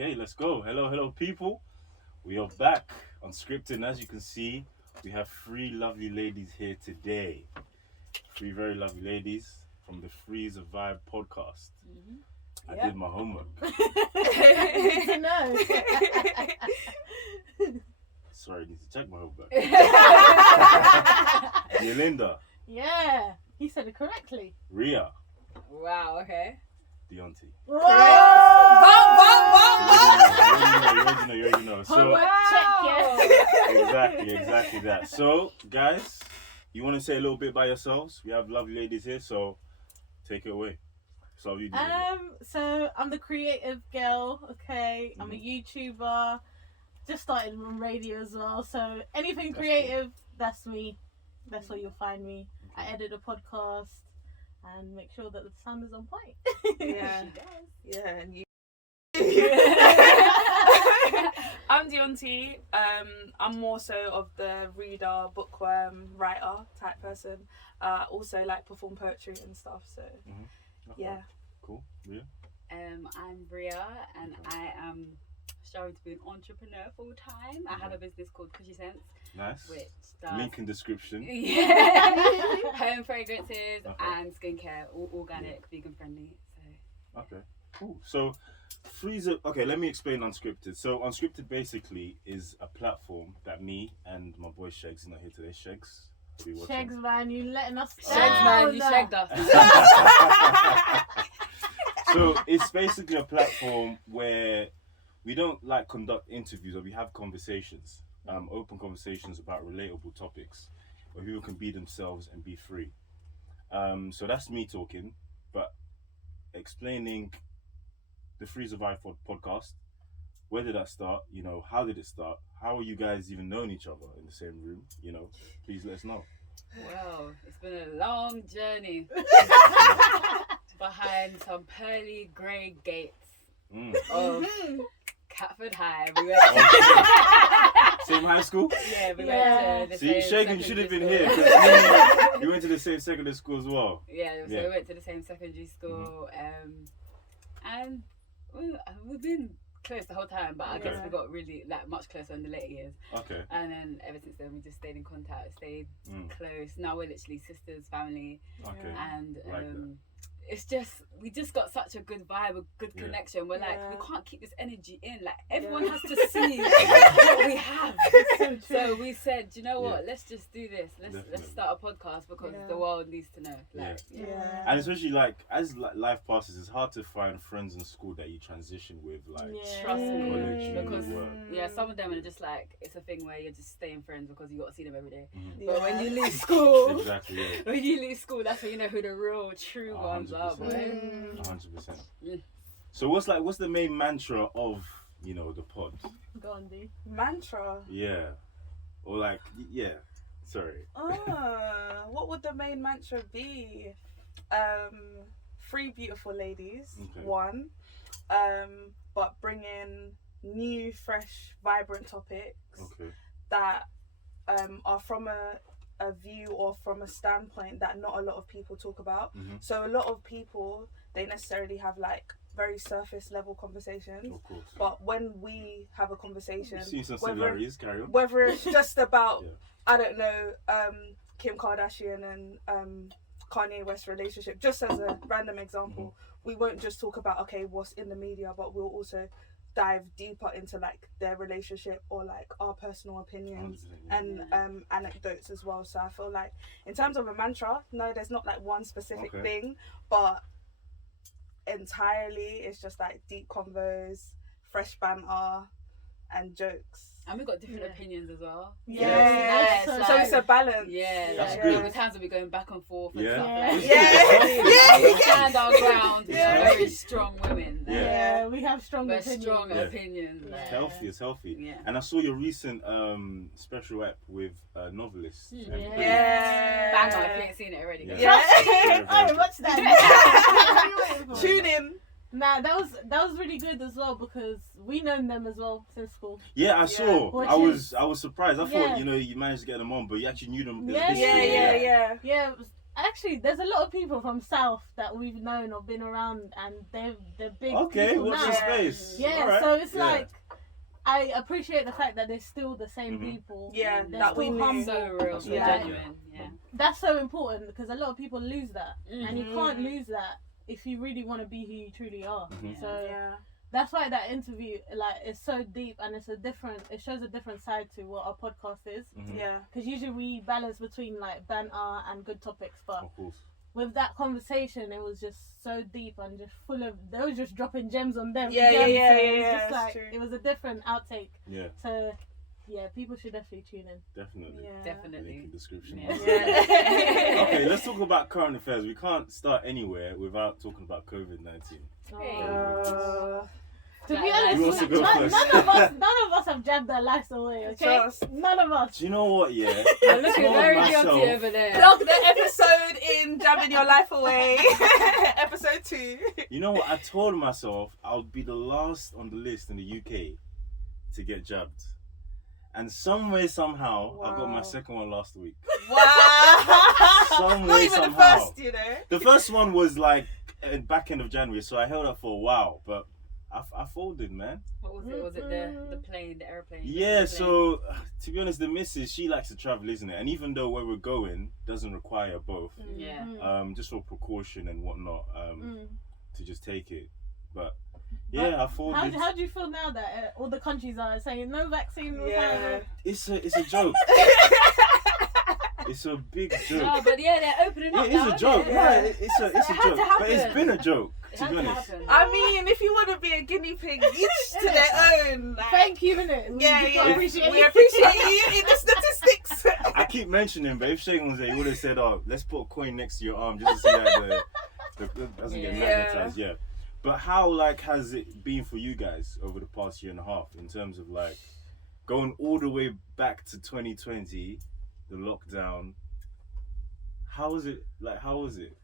Okay, let's go. Hello, people. We are back Unscripted, and as you can see, we have three lovely ladies here today. Three very lovely ladies from the Threesavibe podcast. I did my homework. Good to know. Sorry, I need to check my homework. Yolinda. Yeah, he said it correctly. Ria. Wow, okay. Deonti. Whoa! You already know. So, Homework check, yeah. exactly that. So, guys, you want to say a little bit by yourselves? We have lovely ladies here, so take it away. So you do. So I'm the creative girl, okay? I'm a YouTuber. Just started on radio as well. So anything creative, that's me. That's where you'll find me. I edit a podcast and make sure that the sound is on point. Yeah. She does. Yeah, and you. I'm Deonti. I'm more so of the reader, bookworm, writer type person. Also like perform poetry and stuff. So yeah. Cool. Ria? I'm Ria, and I am striving to be an entrepreneur full time. I have a business called Cushy Sense. Nice. Which does Link in description. home fragrances and skincare, all organic, vegan friendly. So Okay, cool. So, okay, let me explain Unscripted. So, Unscripted basically is a platform that me and my boy Shegs, not here today, Shegs. Shegs, man, you letting us down. Shegs, man, you shagged us. So, it's basically a platform where we don't like conduct interviews, or we have conversations, open conversations about relatable topics where people can be themselves and be free. So that's me talking, but explaining the Threesavibe podcast. Where did that start? You know, how did it start? How are you guys even knowing each other in the same room? You know, please let us know. well, it's been a long journey behind some pearly grey gates of Catford High. We went Same high school? yeah, we Yeah. went to the See, same Shagan, you should have been secondary here school. because you went to the same secondary school as well. Yeah, so Yeah. we went to the same secondary school, and we've been close the whole time, but I guess Okay. we got really much closer in the later years. Okay. And then ever since then, we just stayed in contact, stayed close. Now we're literally sisters, family, Okay. and Like that. it's just we just got such a good vibe, a good Yeah. connection. We're like, Yeah. we can't keep this energy in. Like everyone has to see what we have. So true. So we said, you know what? Yeah. Let's just do this. Definitely. Let's start a podcast because Yeah. the world needs to know. Like, Yeah. And especially as life passes, it's hard to find friends in school that you transition with, like Yeah. Trust me, college, uni, because work. yeah, some of them are just like it's a thing where you're just staying friends because you got to see them every day. Mhm. But when you leave school, Exactly. Yeah. when you leave school, that's when you know who the real, true ones are, 100%. boy. 100%. Mm. So what's the main mantra of the pod? Go on, D. Mantra. Yeah, or like Sorry. What would the main mantra be? Three beautiful ladies. Okay. One. But bring in new, fresh, vibrant topics Okay. that are from a view or from a standpoint that not a lot of people talk about. Mhm. So a lot of people, they necessarily have like very surface level conversations. Of course. But when we have a conversation, You've seen some whether- similarities. Carry on. whether it's just about Yeah. I don't know, Kim Kardashian and Kanye West relationship, just as a random example, we won't just talk about what's in the media, but we'll also dive deeper into like their relationship or like our personal opinions 100%, yeah. and anecdotes as well. So I feel like in terms of a mantra, no, there's not like one specific Okay. thing, but entirely it's just like deep convos, fresh banter and jokes. And we've got different Yeah. opinions as well. Yeah. So So it's a balance. yeah, That's like good. there were times when we're going back and forth and Yeah. stuff Yeah. like Yeah. We stand our ground. Yeah. We're very strong women. Yeah. Yeah, we have strong We're opinions. strong Yeah. opinions. Yeah. like. It's healthy. Yeah. And I saw your recent special app with novelists. and Yeah. Banger if you ain't seen it already. Yeah. Yeah. Oh, what's that? Tune in. Nah, that was really good as well because we known them as well since school. Yeah, I saw. Which I was surprised. I Yeah. thought you managed to get them on, but you actually knew them. Yeah. Yeah. Yeah, Actually, there's a lot of people from South that we've known or been around, and they're big Okay, people what's now. the space? Yeah, Alright, so it's yeah. like I appreciate the fact that they're still the same Mhm. people. Yeah, They're that we still knew. humble. So real, so Yeah. genuine. Yeah. That's so important because a lot of people lose that, and you Mhm. can't lose that if you really want to be who you truly are. Mhm. So Yeah. that's why that interview, like, is so deep, and it shows a different side to what our podcast is. Mhm. Yeah. Because usually we balance between like banter and good topics, but Of course. with that conversation, it was just so deep and just full of. They was just dropping gems on them. Yeah, gems, yeah, so yeah, it was yeah, just that's like true. it was a different outtake. Yeah, So yeah, people should definitely tune in. definitely. Yeah. Link Definitely. in description. Yeah. Yeah. Okay, let's talk about current affairs. We can't start anywhere without talking about COVID-19. Hey. To be Like, honest, You also go first. none of us have jabbed their lives away. Okay, Trust. none of us. Do you know what? Yeah, I'm looking told very myself- guilty over there. Plug the episode in Jabbing Your Life Away. Episode 2. You know what? I told myself I'll be the last on the list in the UK to get jabbed, and some way somehow I got my Wow. second one last week. Wow. Some Not way even somehow. the first, you know. The first one was like back end of January, so I held up for a while, but I folded, man. What was it? Was it the plane, the airplane? Yeah, The plane? so to be honest, the missus, she likes to travel, isn't it? And even though where we're going doesn't require both, Yeah. just for precaution and whatnot, Mm. to just take it. But yeah, I folded. How do you feel now that all the countries are saying no vaccine? Yeah. It's a joke. It's a big joke. No, but yeah, they're opening up. It is now, a joke. isn't it? Yeah, it's a It had to joke. But it's happen. been a joke, It to had be to honest. happen. I mean, if you want to be a guinea pig, each to their own. Like, Thank you, innit? Yeah, We yeah. appreciate We you. appreciate you in the statistics. I keep mentioning, but if Shane was there, he would have said, "Oh, let's put a coin next to your arm just to see that the doesn't get Yeah. magnetized." Yeah. But how has it been for you guys over the past year and a half in terms of like going all the way back to 2020, the lockdown? How was it? How was it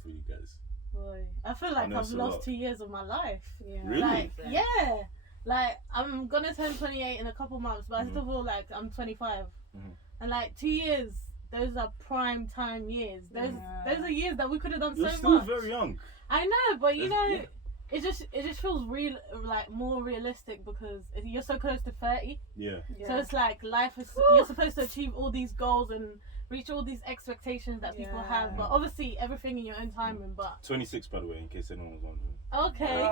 for you guys? Boy, I feel I like know I've it's a lost lot. 2 years of my life. Yeah. Really? Like, Yeah. yeah. Like, I'm gonna turn 28 in a couple months, but I still feel like I'm 25. Mhm. And like 2 years, those are prime time years. Those are years that we could have done You're so still much. very young. I know, but you know, Yeah. it just feels real, like more realistic because you're so close to 30. Yeah. So it's like life is. You're supposed to achieve all these goals and reach all these expectations that people have, Yeah. but obviously everything in your own timing. But 26, by the way, in case anyone was wondering. okay.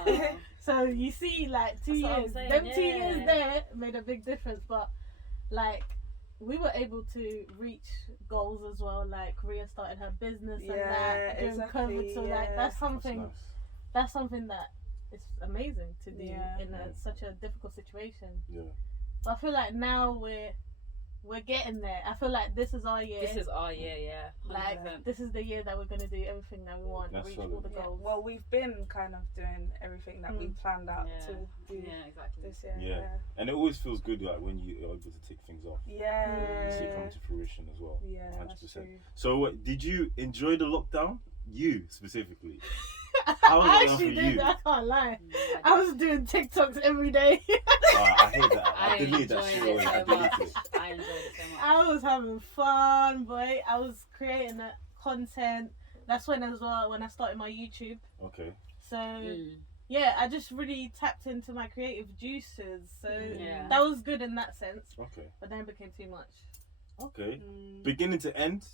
Okay. So you see, like 2 That's what I'm years, saying, them 2 yeah. years there made a big difference. But like we were able to reach goals as well. Like Rhea started her business and that during COVID. So like yeah. that's something. That's something that is amazing to do Yeah. in such a difficult situation. Yeah. But I feel like now we're getting there. I feel like this is our year. This is our year, yeah. like 100%. this is the year that we're gonna do everything that we want, That's reach solid. all the Yeah. goals. Well, we've been kind of doing everything that we planned out Yeah. to do Yeah, exactly. this year. Yeah. And it always feels good like when you are able to take things off. Yeah. You see it come to fruition as well. Yeah, 100%. that's true. So, did you enjoy the lockdown? You specifically. How was I it going actually for did. you? I can't lie. Yeah, I was doing TikToks every day. I hate that. I I deleted that enjoyed shit it away. I so deleted much. it. I enjoyed it so much. I was having fun, boy. I was creating that content. That's when as well when I started my YouTube. Okay. So Mm. yeah, I just really tapped into my creative juices. So Yeah. that was good in that sense. Okay. But then it became too much. Okay. Mm. Beginning to end,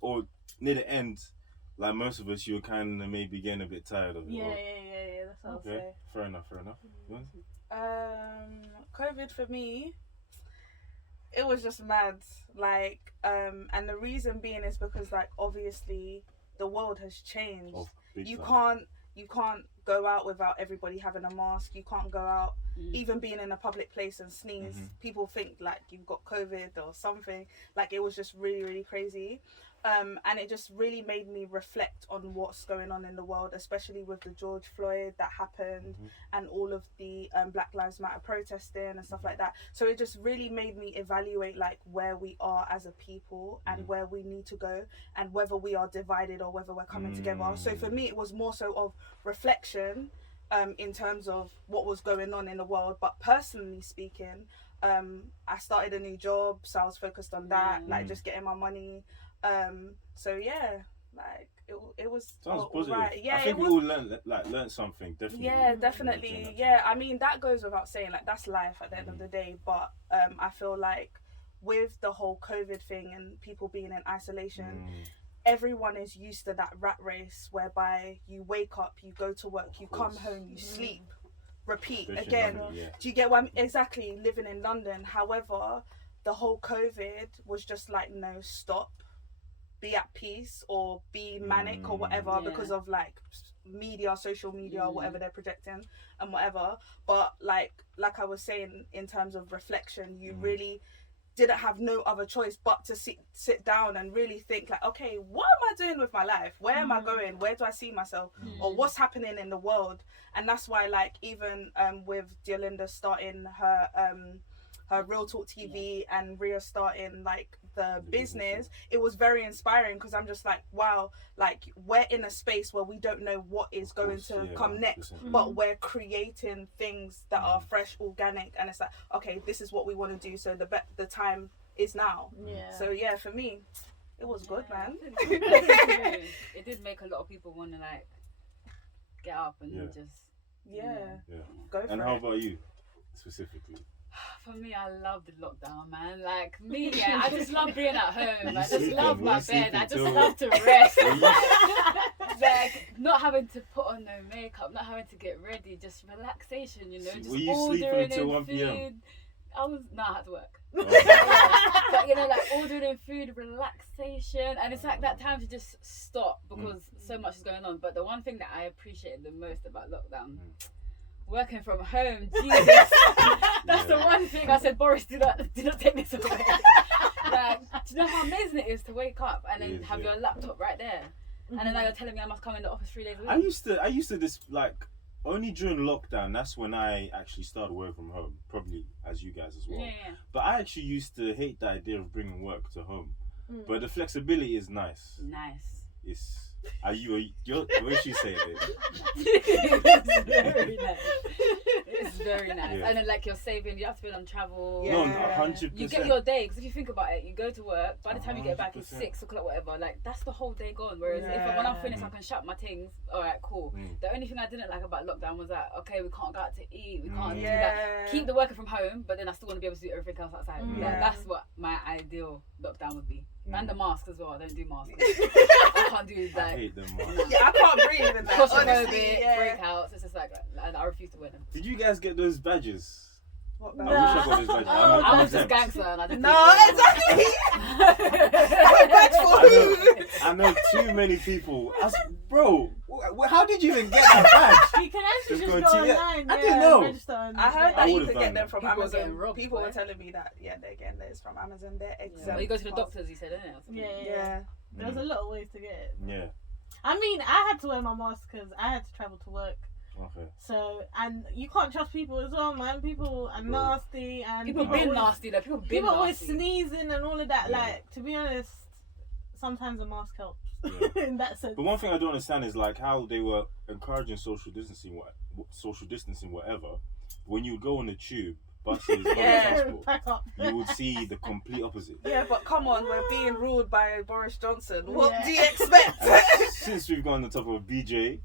or near the end, like most of us, you were kind of maybe getting a bit tired of it. Yeah, or- yeah. That's what I'll Okay. say. Fair enough. You want to- COVID for me, it was just mad. Like, and the reason being is because, like, obviously the world has changed. Oh, big You time. can't go out without everybody having a mask. You can't go out Mm. even being in a public place and sneeze. Mhm. People think like you've got COVID or something. Like, it was just really, really crazy. And it just really made me reflect on what's going on in the world, especially with the George Floyd that happened Mhm. and all of the Black Lives Matter protesting and stuff like that. So it just really made me evaluate like where we are as a people and where we need to go and whether we are divided or whether we're coming together. So for me, it was more so of reflection in terms of what was going on in the world. But personally speaking, I started a new job, so I was focused on that, like just getting my money. So yeah, like it was Sounds positive. right. Yeah, I think it we was. all learned something, definitely. Yeah, during definitely. that Yeah, time. I mean that goes without saying. Like that's life at the end of the day. But I feel like with the whole COVID thing and people being in isolation, everyone is used to that rat race whereby you wake up, you go to work, you come home, you sleep, repeat Especially again. London, yeah. Do you get what I'm exactly living in London? However, the whole COVID was just like, no, stop, be at peace or be manic or whatever because of like media, social media, whatever they're projecting and whatever. But like I was saying, in terms of reflection, you really didn't have no other choice but to sit down and really think like, okay, what am I doing with my life? Where am I going? Where do I see myself? Or what's happening in the world? And that's why, like, even with Deolinda starting her Real Talk TV and Ria starting like the business, it was very inspiring because I'm just like, wow, like we're in a space where we don't know what is going to come next, but we're creating things that are fresh, organic, and it's like, okay, this is what we want to do, so the time is now. So yeah, for me it was good, man. It did make a lot of people want to like get up and just go for And it. how about you specifically? For me, I love the lockdown, man. Like me, I just love being at home. I just sleeping? love Were my you bed. sleeping I just till- love to rest. Like not having to put on no makeup, not having to get ready, just relaxation, you know. Just Were you sleeping ordering until in 1 p.m.? food. I had to work. Oh. But you know, like ordering in food, relaxation, and it's like that time to just stop because so much is going on. But the one thing that I appreciated the most about lockdown, working from home, Jesus, that's the one thing I said, Boris, do not take this away. Like, do you know how amazing it is to wake up and then have your laptop right there, and then now you're telling me I must come in the office 3 days a week. I used to this like only during lockdown. That's when I actually started working from home, probably as you guys as well. Yeah. But I actually used to hate the idea of bringing work to home. But the flexibility is nice. Nice. It's the way she say it. It's very nice. It's very nice. Yeah. And then like you're saving, you have to be on travel. No, Yeah. 100%. You get your day, because if you think about it, you go to work, by the time you get back it's 100%. 6 o'clock, whatever, like that's the whole day gone. Whereas if when I'm finished I can shut my things, alright, cool. The only thing I didn't like about lockdown was that, okay, we can't go out to eat, we can't do that. Keep the working from home, but then I still want to be able to do everything else outside. Like, that's what my ideal lockdown would be. And the mask as well, I don't do masks. I can't do I that. hate them. I can't breathe in that. Honestly, Claustrophobic, breakouts, it's just like, I refuse to wear them. Did you guys get those badges? What I bad? wish I got those badges. I was just exempt. gangster and I didn't No, exactly. Bags for who? I know too many people. Bro, how did you even get that badge? You can actually Just just go go to- online. I didn't know. Register on I heard the- that you would've could done get them that. from People were Amazon. getting robbed, People were right? telling me that they're getting theirs from Amazon. They're exempt. Well, you go to the pass. doctors, you said, isn't it? Yeah. There's a lot of ways to get it. Yeah. I mean, I had to wear my mask because I had to travel to work. Okay. So, and you can't trust people as well, man. People are nasty, and People been always- nasty, though. People been People always nasty. sneezing and all of that. Yeah. Like, to be honest, sometimes a mask helps Yeah. in that sense. But one thing I don't understand is like how they were encouraging social distancing, whatever. When you go on the tube, buses, public transport, Pack up. you would see the complete opposite. Yeah, but come on, we're being ruled by Boris Johnson. What Yeah. do you expect? And since we've gone on the top of BJ,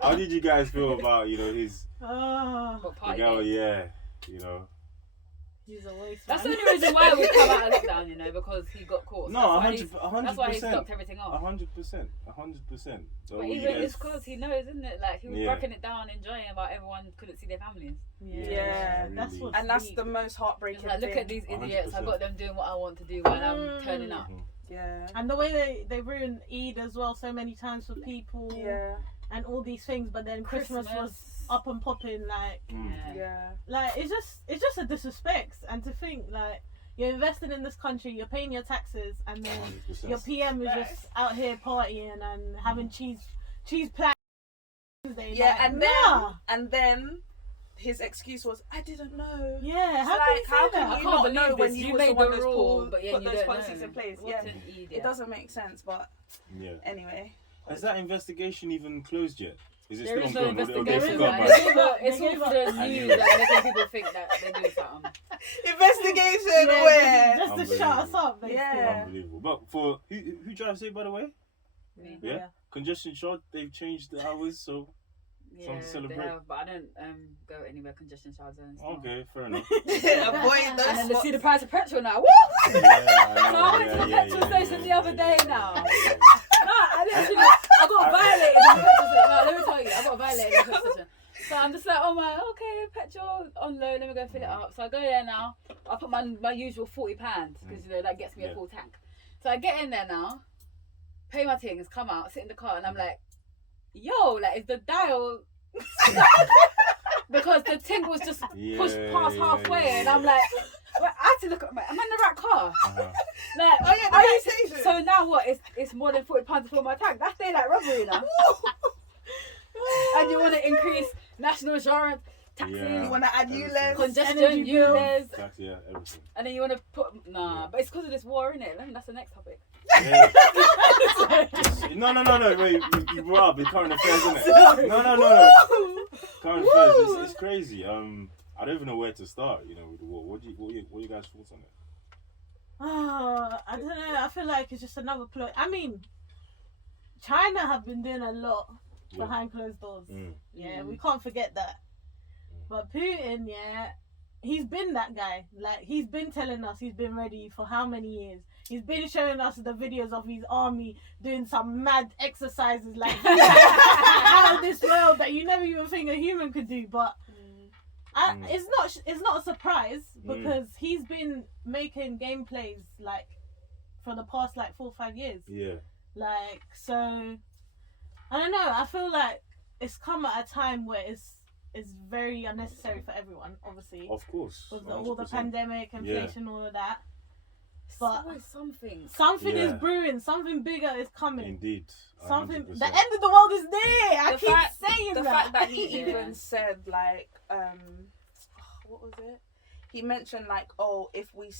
how did you guys feel about his Oh, What the party guy? day? Yeah, he's a waste. That's the man. only reason why we come out of lockdown, because he got caught. No, That's why he 100%. stopped everything off. 100%. So But you even guys- it's because he knows, isn't it? Like he was Yeah. breaking it down, enjoying, but everyone couldn't see their families. Yeah. That's Really. what's And that's deep. the most It's heartbreaking like, look thing. at these idiots. I 100%. got them doing what I want to do while I'm turning up. Yeah. And the way they ruined Eid as well so many times for people. Yeah. And all these things, but then Christmas was up and popping. Like Yeah. it's just a disrespect. And to think like you're invested in this country, you're paying your taxes, and then 100%. your PM is just out here partying and having cheese platters. Yeah, like, and then his excuse was, I didn't know. yeah, It's how like, can you how say can that? I you can't not believe know when this. you You was made the one the that's rule, but yeah, put you those don't policies know. in place? What Yeah. an idiot. It doesn't make sense, but Yeah. anyway. Has that investigation even closed yet? Is it There still is no ongoing? Or they investigation, forgot man. about it? It's all They for gave the I news, knew it. like making people think that they're doing something. Investigation Yeah, where? just to show shut us up. Basically. Yeah. Unbelievable. But for who drives it, by the way? Me. Yeah. Congestion charge. They've changed the hours, so Yeah, something to celebrate. they have, but I don't go anywhere congestion charge zones. no. okay, fair enough. Avoid And those then they see spots. the price of petrol now. Woo! Yeah, I So know, I went to the yeah, petrol yeah, station yeah, the other yeah, day yeah, now. yeah, yeah. No, I got violated in the petrol station. No, let me tell you, I got violated in the petrol station. So I'm just like, oh my, okay, petrol on low, let me go fill it up. So I go there now. I put my usual £40 because that gets me a full tank. So I get in there now, pay my things, come out, sit in the car, and I'm like, yo, like, is the dial because the thing was just pushed past halfway, and I'm like, well, I had to look at my, am I in the right car? Like, Oh yeah, the station. so now what? It's more than £40 to fill my tank. That's daylight robbery now. And you want to increase national insurance, taxes, You want to add ULEZ? congestion, Energy bills. ULEZ, Tax, yeah, everything. and then you want to put but it's because of this war, innit? I mean, that's the next topic. Yeah. No. Wait, you brought up the current affairs, innit? No. Current affairs. It's crazy. I don't even know where to start. You know, with the war. What are you guys' thoughts on it? Oh, I don't know. I feel like it's just another ploy. I mean, China have been doing a lot behind closed doors. Yeah, we can't forget that. But Putin, he's been that guy. Like, he's been telling us he's been ready for how many years? He's been showing us the videos of his army doing some mad exercises like out of this world that you never even think a human could do. But it's not a surprise because he's been making gameplays like for the past like 4 or 5 years. Yeah. Like, so I don't know. I feel like it's come at a time where it's very unnecessary for everyone, obviously. Of course. With all the 100%. pandemic, inflation, all of that. It's But always something. something is brewing. Something bigger is coming. Indeed. Something. 100%. The end of the world is there. I The keep saying The that. fact that he Yeah. even said like, what was it? He mentioned like, oh, if we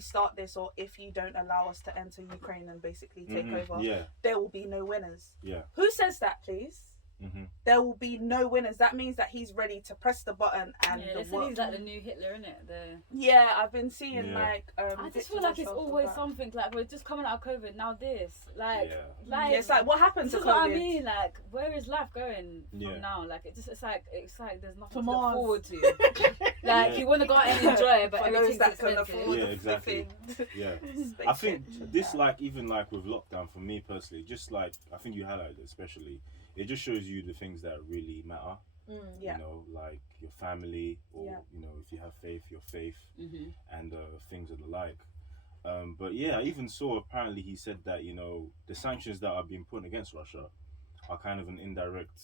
start this, or if you don't allow us to enter Ukraine and basically take over, Yeah. there will be no winners. Yeah. Who says that, please? Mm-hmm. There will be no winners. That means that he's ready to press the button and Yeah, the they said world. he's like the new Hitler, innit? Yeah, I've been seeing Yeah. like. I just feel like it's always something. Like, we're just coming out of COVID, now this. Like, Yeah, it's like what happened this to is COVID? what I mean. Like, where is life going from Yeah. now? Like, it's like there's nothing To to Mars. look forward to. Like, you want to go out and enjoy it, but For those everything's that can expensive. afford Yeah, the exactly. flipping Yeah. I think spaceship. this, like, even like with lockdown, for me personally, just like I think you highlighted it especially, it just shows you the things that really matter. Yeah. You know, like your family, or Yeah. you know, if you have faith, your faith, Mm-hmm. and things of the like. But yeah, I even saw apparently he said that, you know, the sanctions that are being put against Russia are kind of an indirect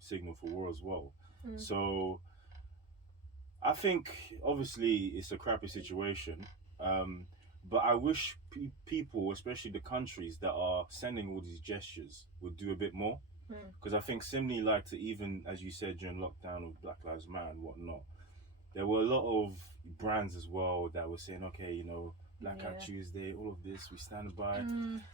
signal for war as well. So I think obviously it's a crappy situation, but I wish people, especially the countries that are sending all these gestures, would do a bit more. Because I think similarly, like to even, as you said, during lockdown with Black Lives Matter and whatnot, there were a lot of brands as well that were saying, okay, you know, Black Out Tuesday, all of this, we stand by,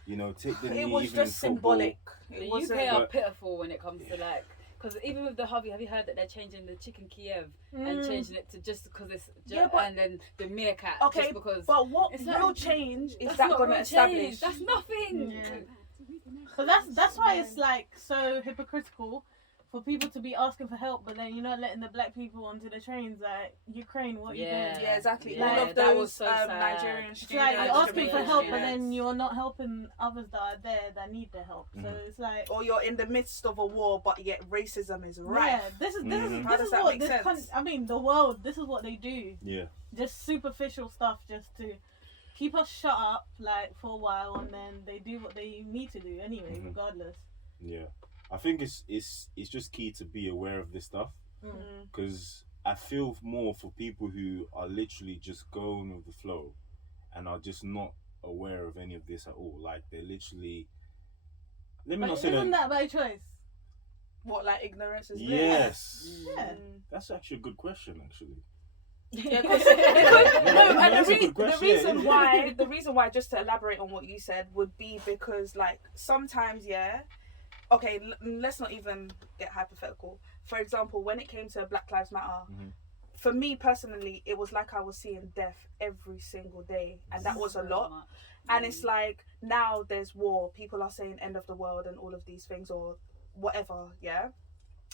you know, take the knee. It was even in just football. symbolic. The It UK wasn't. are But- pitiful when it comes to like, because even with the hobby, have you heard that they're changing the chicken Kiev and changing it to just because it's Yeah, but- and then the meerkat Okay, just because. But what It's real like- change is That's that not going to real establish? change. That's nothing. Yeah. So that's why it's like so hypocritical for people to be asking for help, but then you're not letting the black people onto the trains. Like, Ukraine, what are you doing? Yeah, exactly. Yeah, All of that those was so sad. Nigerian It's students. like you're asking for Jamaican help, but students. then you're not helping others that are there that need the help. So it's like, Or you're in the midst of a war, but yet racism is yeah, rife. this is Mhm. How this does is that what make this sense? I mean, the world. This is what they do. Yeah. Just superficial stuff, just to keep us shut up, like for a while, and then they do what they need to do anyway, regardless. Yeah. I think it's just key to be aware of this stuff, because I feel more for people who are literally just going with the flow and are just not aware of any of this at all. Like, they're literally, let me But not say isn't that. that by choice? What, like ignorance is bliss? Yes. Yeah. That's actually a good question, actually. Yeah, No, no, and that's a good question, yeah. the reason why, just to elaborate on what you said, would be because like sometimes, let's not even get hypothetical. For example, when it came to Black Lives Matter, for me personally, it was like I was seeing death every single day, and that was a lot. And it's like, now there's war, people are saying end of the world and all of these things or whatever. Yeah,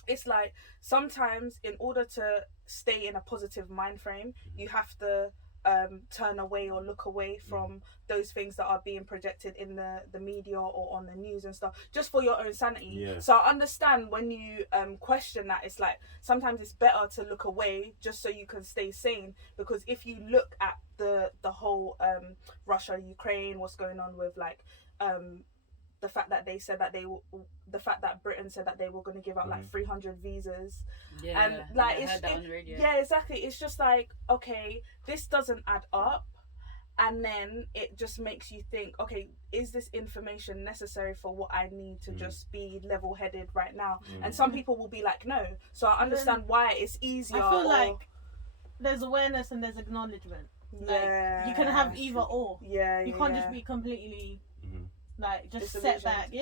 it's like sometimes in order to stay in a positive mind frame, you have to turn away or look away from those things that are being projected in the media or on the news and stuff, just for your own sanity. So I understand when you question that, it's like sometimes it's better to look away just so you can stay sane, because if you look at the whole Russia, Ukraine, what's going on with like the fact that they said that the fact that Britain said that they were going to give out like 300 visas, and like yeah, exactly. It's just like, okay, this doesn't add up, and then it just makes you think, okay, is this information necessary for what I need to just be level-headed right now? And some people will be like, no. So I understand why it's easier. I feel like there's awareness and there's acknowledgement. Like, you can have either or. You can't just be completely like just set back. You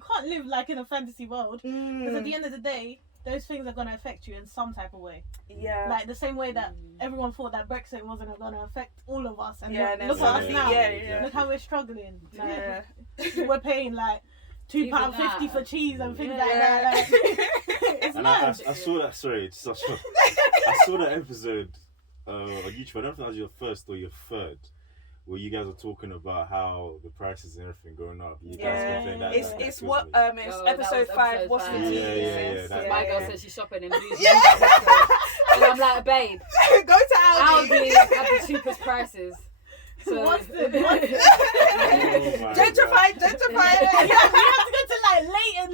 can't live like in a fantasy world, because at the end of the day, those things are going to affect you in some type of way. Like the same way that everyone thought that Brexit wasn't going to affect all of us, and look at us now. Look how we're struggling. Like, we're paying like £2.50 for cheese and things like that. Like, it's mad. I saw that. Sorry, it's such a. I saw that episode on YouTube. I don't know if that was your first or your third, where you guys are talking about how the prices and everything going up. You guys complain that. It's episode 5. What's the tea? My girl says she's shopping in Boots. And I'm like, babe, go to Aldi. Aldi have the cheapest prices. So What's the gentrify. You have to go to like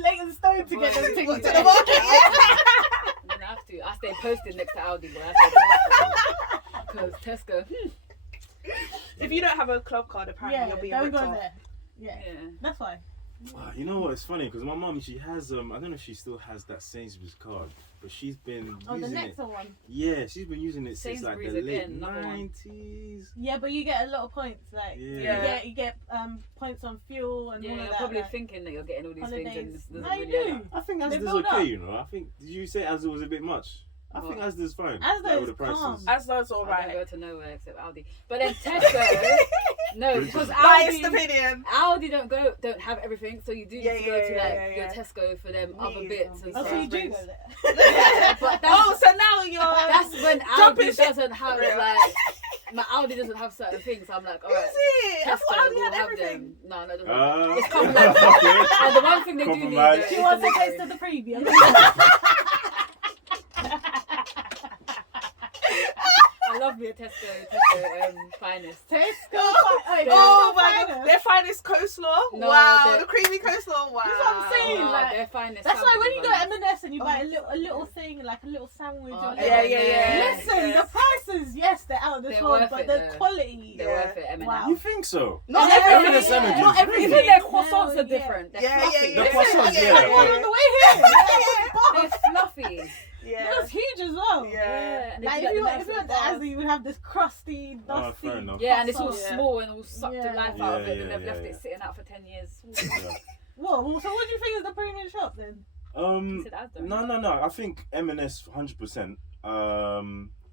Leighton Stone to get them things to the market. I'm gonna have to. I stay posted next to Aldi, but I stay posted because Tesco. If you don't have a club card, apparently you'll be ripped off. There. Yeah, that's fine. You know what? It's funny because my mum, she has I don't know if she still has that Sainsbury's card, but she's been using the it. Nexo one. Yeah, she's been using it since like the late again, 90s. Yeah, but you get a lot of points. Like you get points on fuel and all of you're that. probably like, thinking that you're getting all these holidays. things. And No, you do. I think Asda's build okay, up. you know. I think, did you say Asda was a bit much? I think Asda's fine. Asda with is calm. Asda's I alright. don't go to nowhere except Aldi. But then Tesco, no, because Biased Aldi, opinion. Aldi don't have everything, so you do need to go to your Tesco for them other bits and Oh, stuff. so you do go there. Yeah, but that's, So now you're. that's when jumping Aldi ship. doesn't have my Aldi doesn't have certain things. So I'm like, alright. Is it? I thought Tesco Aldi will had have everything. them. No, it doesn't. Ah. It's compromise. And the one thing they do need Compromise. though, She is wants a delivery. taste of the premium. I love me a Tesco finest. Tesco. Oh my god, their finest coleslaw. No, Wow, the creamy coleslaw. Wow. That's what I'm saying. Oh, like, their finest. that's why when you go sandwiches, to M&S and you buy a little thing, like a little sandwich. Oh, or yeah. Listen, the prices, yes, they're out of this They're world, worth but it, the though. quality. they're worth it. M&S. Wow. You think so? Not Yeah, everything. yeah, sandwiches, Not everything. Even their Hell croissants yeah. are different. They're Yeah, fluffy. The croissants, yeah. yeah. One on the way here. They're fluffy. Yeah. It was huge as well. Yeah. And they Like do if you the went to bars. Asda, you would have this crusty, dusty. fair enough. Yeah, and it's all croissant. small and all sucked Yeah. the life out of it, Yeah, and they've yeah, left yeah. it sitting out for 10 years. Yeah. Whoa, so what do you think is the premium shop then? You said Asda. No. I think M&S 100%.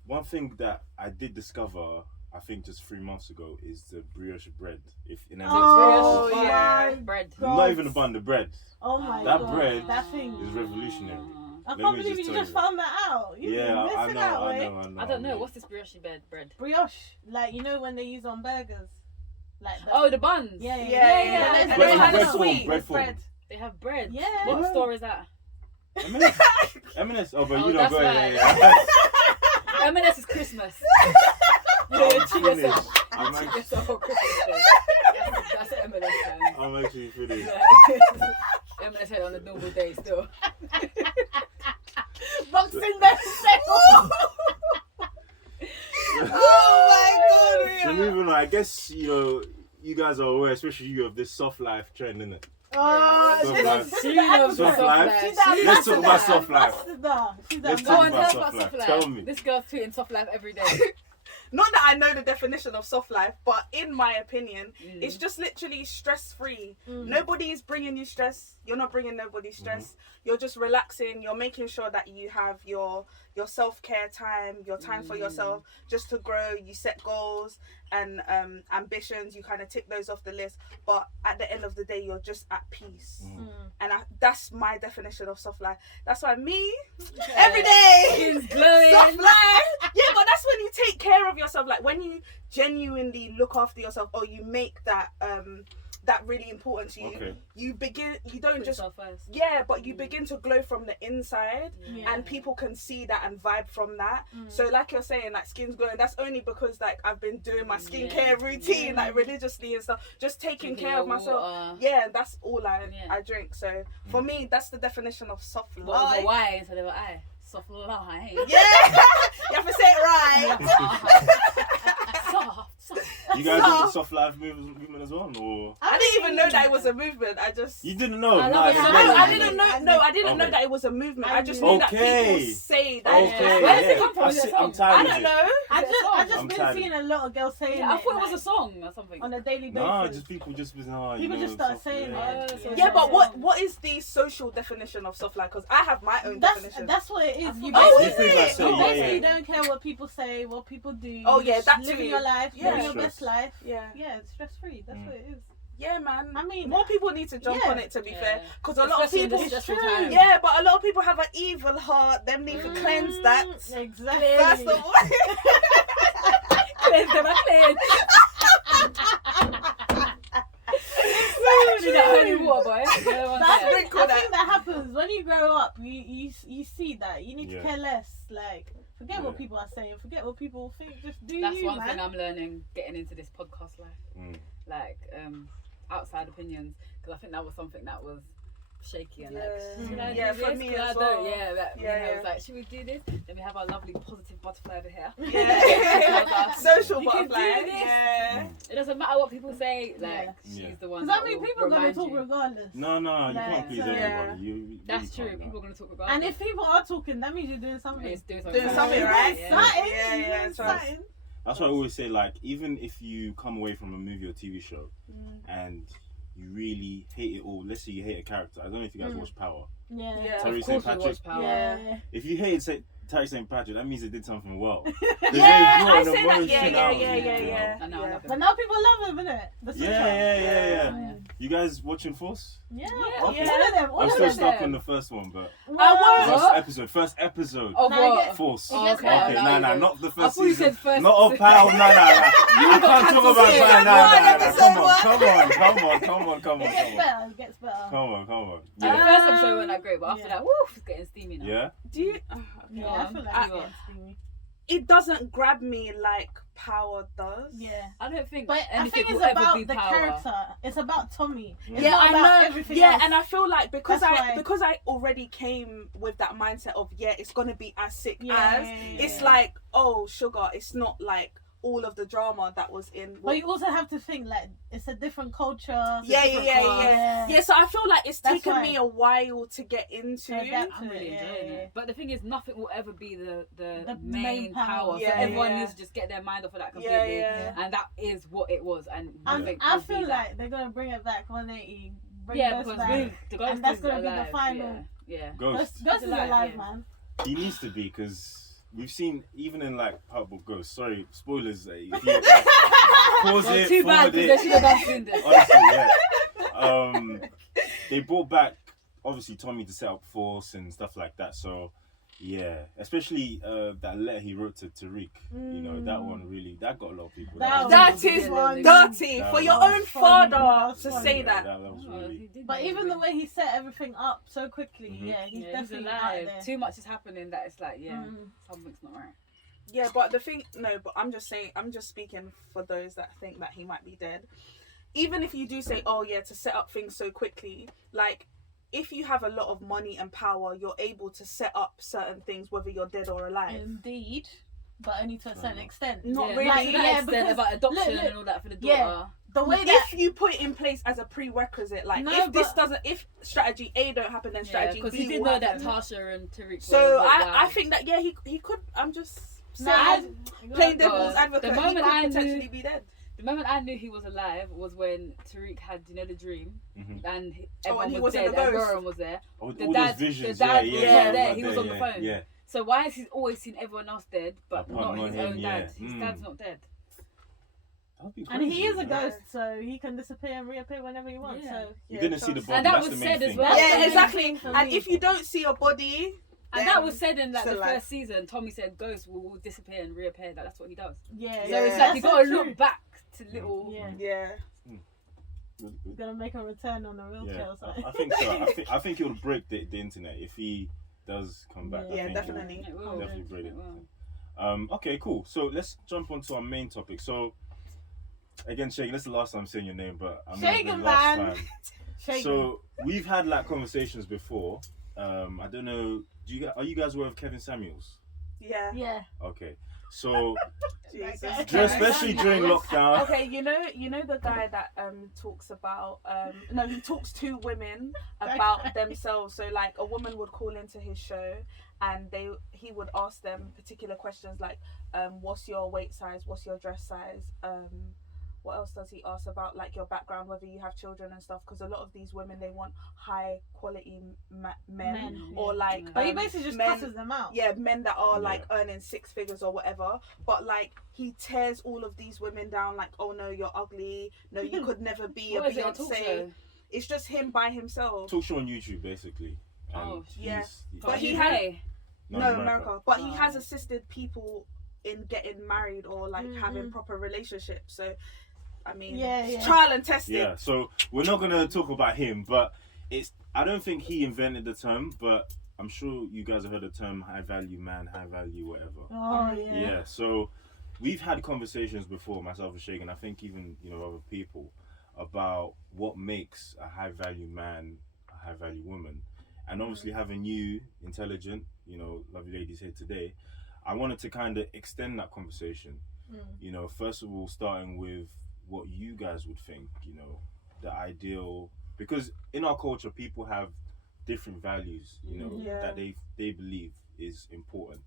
One thing that I did discover, I think just 3 months ago, is the brioche bread. If in M&S, Oh, Brioche yeah. bread. God. not even a bun, the bread Oh my That god. bread That thing. is revolutionary. I Let can't me believe just you tell just you. found that out. You've been I missing out, way. know. I don't know. What's this brioche bread? Brioche, like you know when they use on burgers, like the, Oh, the buns. yeah. Yeah. There's And Bread they form, have bread a form, sweet bread form. bread. They have bread. Yeah. What Yeah. store is that? M&S. Oh, but Oh, you don't that's go. right. Yeah. M&S is Christmas. You I'm treat yourself. finished. You I'm treat actually- yourself for Christmas Day. That's M&S time. I'm actually finished. M&S head on a normal day still. Boxing Day sale. Oh my So god, moving on, I guess you guys are aware, especially you, of this soft life trend, innit? Oh, Soft this life. is She the loves Soft ambassador. life. She's the Let's talk about ambassador. soft life. Ambassador. She's the Let's Go talk on, ambassador. about tell us soft about life. soft life. Tell me. This girl's tweeting soft life every day. not that I know the definition of soft life, but in my opinion, it's just literally stress-free. Nobody is bringing you stress. You're not bringing nobody stress. You're just relaxing. You're making sure that you have your self-care time, your time for yourself, just to grow. You set goals and ambitions. You kind of tick those off the list. But at the end of the day, you're just at peace. And that's my definition of soft life. That's why me, every day, Skin's glowing. soft life. Yeah, but that's when you take care of yourself. Like when you genuinely look after yourself, or you make that that really important to you. Okay. You don't Put just yourself first. but you begin to glow from the inside, and people can see that and vibe from that. So like you're saying, like skin's glowing, that's only because like I've been doing my skincare routine like religiously and stuff, just taking Drinking care of your myself. water. Yeah, that's all I drink. So for me, that's the definition of soft What life. was a Y instead of an I? Soft lie. Yeah, you have to say it right. Soft. You guys in the soft life movement as well, or I didn't even know that it was a movement. I just you didn't know? I Nah, love it's it. not. I didn't know. No, I didn't know Okay. that it was a movement. I just knew that Okay. people say that. Okay, Where does it yeah. come from? I'm Is it a I'm song? tired I of don't it. know. I I'm just been tired. seeing a lot of girls saying Yeah, I it, thought it was like, a song or something. on a daily basis. Nah, just people just you People know, just start soft- saying yeah. it. so Yeah, but Yeah. what is the social definition of soft life? Because I have my own That's definition. that's what it is. You Oh, basically, is it? you Oh, basically yeah. don't care what people say, what people do. Oh, You yeah, just that living too. your life, Yeah. living your Stress. best life. Yeah. Yeah, it's stress free. That's what it is. Yeah, man. I mean, more people need to jump yeah. on it. To be Yeah. fair, because a lot of Especially in people. this stressful true. time. Yeah, but a lot of people have an evil heart. Them need to cleanse that. Exactly. First of all. Cleanse them, I cleanse. Need that holy water, boy. But I think that. that happens when you grow up. You see that you need to Yeah. care less. Like forget what Yeah. people are saying. Forget what people think. Just do That's you, one man. thing I'm learning getting into this podcast life. Like outside opinions, because I think that was something that was shaky and like, should I Yeah, do for this? me Could I as do well. it? Yeah, that Yeah, I was like, should we do this? Then we have our lovely positive butterfly over here. Yeah. Social You can do butterfly. this. Yeah. It doesn't matter what people say. Like she's Yeah. the one. Because I that mean, will people are gonna remind talk you. regardless. No, you Like, can't please so- everybody. You That's really true. can't, People are gonna talk regardless. And if people are talking, that means you're doing something. it's doing something, Doing something, right? right? Yeah. Something. Yeah, You're doing that's right. something. That's why I always say, like, even if you come away from a movie or TV show and you really hate it all, let's say you hate a character. I don't know if you guys watch Power. Yeah. Yeah. Terry Of course St. we Patrick. watch Power. Yeah. If you hate Terry St. Patrick, that means they did something well. Yeah, I say that. Yeah. I know, I love But it. now people love him, innit? The switch up. Yeah. You guys watching Force? Yeah. Yeah. All of them. All I'm of still them. stuck on the first one, but Wow. first episode. Of Now I what? get- Force. It gets Okay, better. nah, not the I first thought you season. said first. Not of Power, no. I can't talk about season that. one, Come on. It gets better. It gets better. Come on. The Yeah. first episode wasn't that great, but after Yeah. that, woo, it's getting steamy now. Yeah? Do you? Yeah, Go I on. feel like I- it's getting steamy. It doesn't grab me like Power does. Yeah. I don't think But I anything think it's will ever about be the Power. character. It's about Tommy. It's Yeah, not I about know. everything Yeah, else. and I feel like because That's why- because I already came with that mindset of it's gonna be as sick Yeah, as yeah, it's yeah. like sugar. It's not like all of the drama that was in. But you also have to think like it's a different culture. Yeah. Yeah. So I feel like it's That's taken why. me a while to get into. To adapt. I'm really Yeah, enjoying yeah. it. But the thing is, nothing will ever be the The main main power. power. Yeah, so everyone yeah. needs to just get their mind off of that completely. Yeah. And that is what it was. And I nothing I will be feel that. like they're gonna bring it back 180. Bring Yeah, Ghost because back. the Ghost And that's is gonna be the alive, final. Yeah. Ghost. Ghost is alive, alive, yeah. man. He needs to be, because we've seen, even in like Purple Ghost, sorry, spoilers, if you pause Well, it, too bad forward because they it. should have done soon this. Honestly, yeah. They brought back, obviously, Tommy to set up Force and stuff like that, so yeah, especially that letter he wrote to Tariq, you know, that one really, that got a lot of people. That was is one. dirty That for your was own funny. father to Funny. say that. That was really, But even the way he set everything up so quickly, yeah, he's he's definitely out alive. there. Too much is happening that it's like, Mm. something's not right. Yeah, but the thing, but I'm just speaking for those that think that he might be dead. Even if you do say, to set up things so quickly, like, if you have a lot of money and power, you're able to set up certain things, whether you're dead or alive. Indeed, but only to a certain extent. Not Yeah, really. like, to that Yeah, extent because- about adoption look, and all that for the daughter. yeah. The way that If you put it in place as a prerequisite, like No, if strategy A don't happen, then strategy because B he did will know happen. that Tasha and Tariq. So were I wild. think that he could. I'm just Saying, playing devil's God, advocate, the he moment could I potentially knew- be dead. The moment I knew he was alive was when Tariq had, you know, the dream, Mhm. and and everyone he was wasn't dead, the and ghost. Goran was there. All The those dad visions, was not yeah, there. right He was on the yeah, phone. Yeah. So why has he always seen everyone else dead, but Apart not from his him, own yeah. dad? His Mm. dad's not dead. That'd be And he crazy, is a you know? ghost, so he can disappear and reappear whenever he wants. Yeah. So You Yeah, didn't see the trust. body. And that That's was the main said as thing. well. Yeah, That's exactly. the main thing for And me. if you don't see a body, And that was said in like still the alive. first season. Tommy said ghosts will disappear and reappear. That's what he does. yeah, So Yeah. it's like you that's got to so look true. back to little. Yeah, yeah. he's gonna make a return on a wheelchair Yeah, or something. I think so. I think he'll break the internet if he does come back. I Yeah, think definitely. It he'll will. definitely break It it. will. Okay, cool. So let's jump onto our main topic. So again, Shagan, this is the last time I'm saying your name, but I'm gonna do Shagan, the last man. time. Shaking. So we've had like conversations before. I don't know. Are you guys aware of Kevin Samuels? Yeah. yeah. Okay. So Jesus. Okay. especially during lockdown. Okay, you know the guy that talks about no, he talks to women about themselves. So like a woman would call into his show and he would ask them particular questions like what's your weight size, what's your dress size, what else does he ask about, like your background, whether you have children and stuff, because a lot of these women, they want high quality men or like But he basically just men, cusses them out. yeah, men that are like Yeah. earning six figures or whatever, but like he tears all of these women down like, oh no, you're ugly, no, you could never be a What is it, a talk Beyonce. show? It's just him by himself. Talk show on YouTube basically. And Oh, yeah. but But he UK? had- no, No, in America. But he Oh. has assisted people in getting married or like having proper relationships. So I mean, Yeah, it's yeah. trial and tested. Yeah, so we're not gonna talk about him, but I don't think he invented the term, but I'm sure you guys have heard the term high value man, high value whatever. Oh yeah. Yeah, so we've had conversations before, myself and Shagan, I think even other people, about what makes a high value man, a high value woman. And obviously having you, intelligent, lovely ladies here today, I wanted to kind of extend that conversation. First of all, starting with what you guys would think, the ideal, because in our culture people have different values, Yeah. that they believe is important.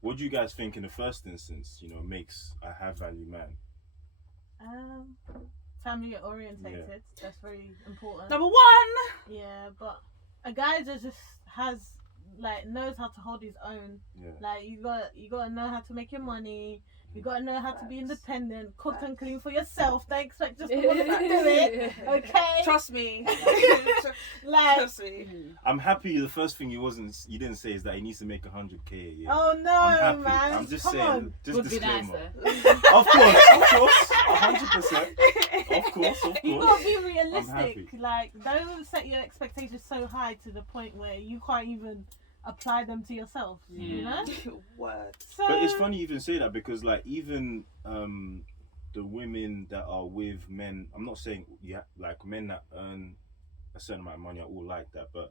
What do you guys think in the first instance, makes a high value man? Family orientated. That's very important. Number one. Yeah, but a guy that just knows how to hold his own. Yeah. Like you gotta know how to make your money. You gotta know how to be independent, cook and clean for yourself. Don't expect just the woman to do it. Okay. Trust me. Like, Trust me. I'm happy the first thing you didn't say is that he needs to make 100K a year. oh no, I'm happy. man. I'm just Come saying, on. just Would be nice disclaimer. though. Of course, 100%. Of course. You gotta be happy. realistic. Like, don't set your expectations so high to the point where you can't even apply them to yourself. You know. Word. So, But it's funny you even say that because like even the women that are with men, I'm not saying like men that earn a certain amount of money are all like that, but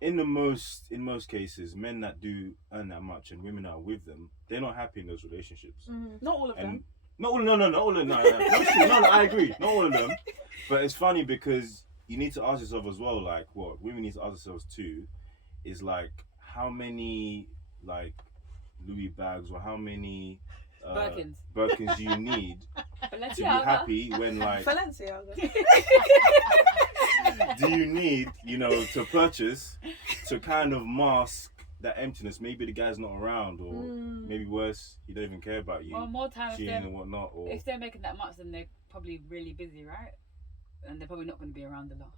in most cases, men that do earn that much and women that are with them, they're not happy in those relationships. Not all of them. And not all of them. No, I agree. Not all of them. But it's funny because you need to ask yourself as well, like what women need to ask themselves too, is like how many like Louis bags or how many Birkins do you need to be happy when like Balenciaga. do you need to purchase to kind of mask that emptiness? Maybe the guy's not around, or maybe worse, he don't even care about you, Well, more time cheating and whatnot. Or if they're making that much, then they're probably really busy, right? And they're probably not going to be around a lot.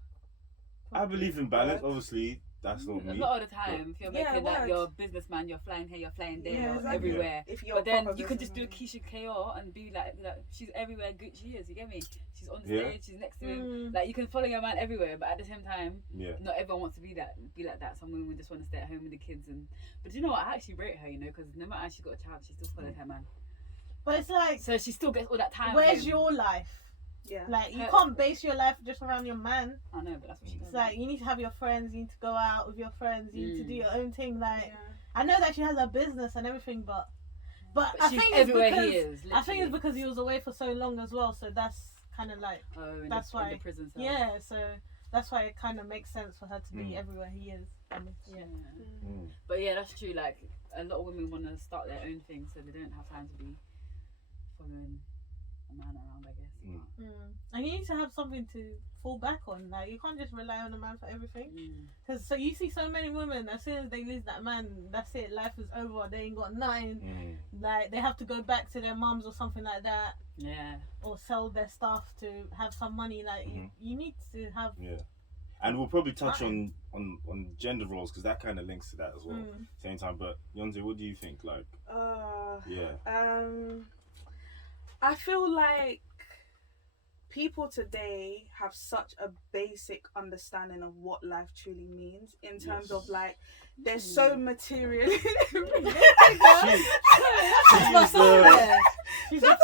I believe in balance. Obviously, that's not A me. lot of the time, if you're making that, word. you're a businessman, you're flying here, you're flying there, Yeah, you're exactly. everywhere. If you're But then proper you can just do a businessman. Keisha KO and be like she's everywhere Gucci is, you get me? She's on Yeah. stage, she's next to him. Like you can follow your man everywhere, but at the same time, Yeah. not everyone wants to be like that. Some women just want to stay at home with the kids. But you know what? I actually rate her, because no matter how she got a child, she still followed her man. but it's like, So she still gets all that time. where's with him. your life? Yeah. Like, you Her- can't base your life just around your man. I know, but that's what she does. It's like, you need to have your friends, you need to go out with your friends, you need to do your own thing. Like, Yeah. I know that she has a business and everything, but But I she's think everywhere it's because, he is. I think it's literally. because he was away for so long as well, so that's kind of like, Oh, that's in why. the prison cell. Yeah, so that's why it kind of makes sense for her to be everywhere he is. Yeah. But yeah, that's true. Like a lot of women want to start their own thing, so they don't have time to be following a man around, I guess. And you need to have something to fall back on. Like you can't just rely on a man for everything. Because so you see so many women, as soon as they lose that man, that's it. Life is over. They ain't got nothing. Like they have to go back to their mums or something like that. Yeah. Or sell their stuff to have some money. Like you need to have. Yeah. And we'll probably touch on gender roles because that kind of links to that as well. Same time, but Yonze, what do you think? Like, I feel like people today have such a basic understanding of what life truly means in terms of like they're so material. She's a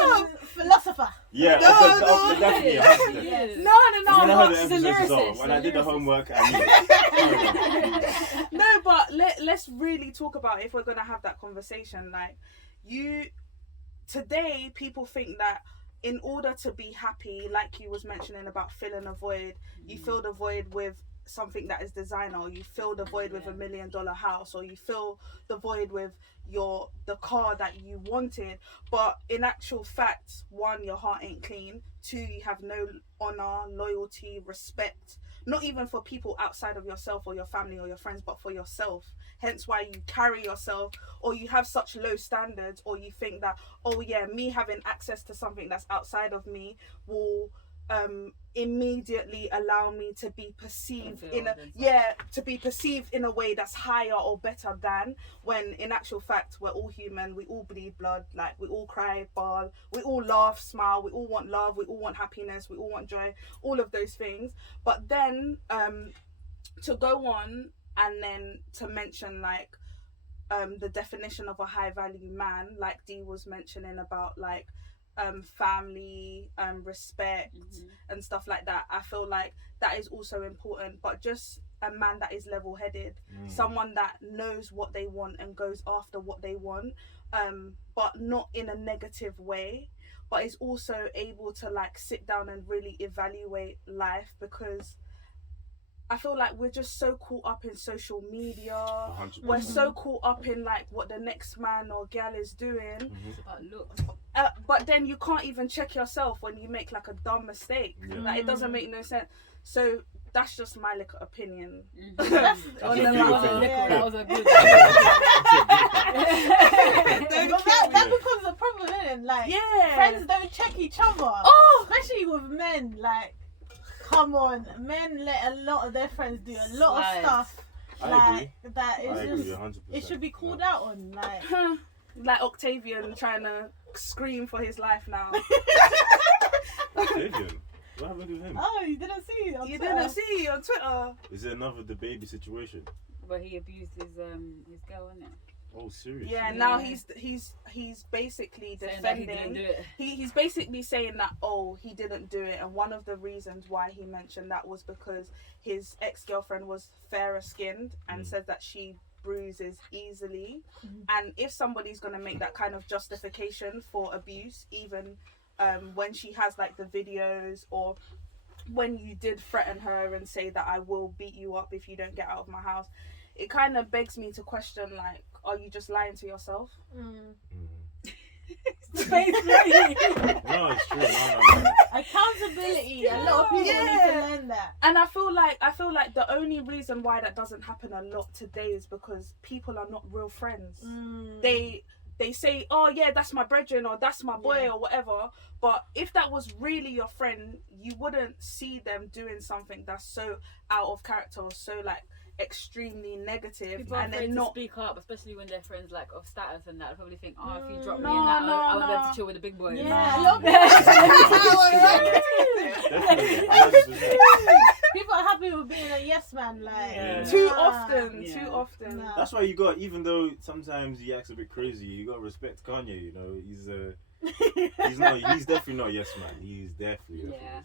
philosopher. Yeah, definitely. No. She's a lyricist. When I did the homework, No, but let's really talk about it if we're gonna have that conversation. Like today, people think that in order to be happy, like you was mentioning about filling a void, you fill the void with something that is designer, or you fill the void with $1 million house, or you fill the void with the car that you wanted. But in actual fact, 1, your heart ain't clean. 2, you have no honor, loyalty, respect, not even for people outside of yourself or your family or your friends, but for yourself. Hence why you carry yourself, or you have such low standards, or you think that, oh yeah, me having access to something that's outside of me will immediately allow me to be perceived in a way that's higher or better than, when in actual fact we're all human, we all bleed blood, like we all cry, bawl, we all laugh, smile, we all want love, we all want happiness, we all want joy, all of those things. But then to go on and then to mention like the definition of a high value man, like Dee was mentioning about like family, respect and stuff like that. I feel like that is also important, but just a man that is level-headed, someone that knows what they want and goes after what they want, but not in a negative way, but is also able to like sit down and really evaluate life, because I feel like we're just so caught up in social media. 100%. We're so caught up in like what the next man or gal is doing. It's about looks. But then you can't even check yourself when you make like a dumb mistake. Like it doesn't make no sense. So that's just my little opinion. That Yeah. That was a good that becomes a problem, isn't it? Like friends don't check each other. Especially with men. Like, come on, men let a lot of their friends do a lot of stuff. I That is agree, just 100%. it should be called out on. Like Like Octavian trying to scream for his life now. Octavian? What happened to him? Oh, you didn't see it on You Twitter. didn't see on Twitter. Is it another the baby situation? But he abused his girl, innit? Oh, seriously? Yeah, now he's basically Saying that he defending. didn't do it. He's basically saying that he didn't do it, and one of the reasons why he mentioned that was because his ex-girlfriend was fairer skinned and said that she bruises easily. And if somebody's going to make that kind of justification for abuse, even when she has like the videos, or when you did threaten her and say that I will beat you up if you don't get out of my house, it kind of begs me to question, like, are you just lying to yourself? No, it's true. No. Accountability. A lot of people need to learn that. And I feel like the only reason why that doesn't happen a lot today is because people are not real friends. They say, oh yeah, that's my brethren, or that's my boy, or whatever. But if that was really your friend, you wouldn't see them doing something that's so out of character, or so like extremely negative. People are and afraid then to not speak up, especially when they're friends like of status and that. They'll probably think, oh, if you drop me No, in that, no, I would be able no. to chill with the big boys. Yeah, No. a lot of Definitely. 100%. people are happy with being a yes man. Like too nah. often. Nah. That's why you got, even though sometimes he acts a bit crazy, you got to respect Kanye. You know, he's definitely not a yes man. He's definitely. Yeah,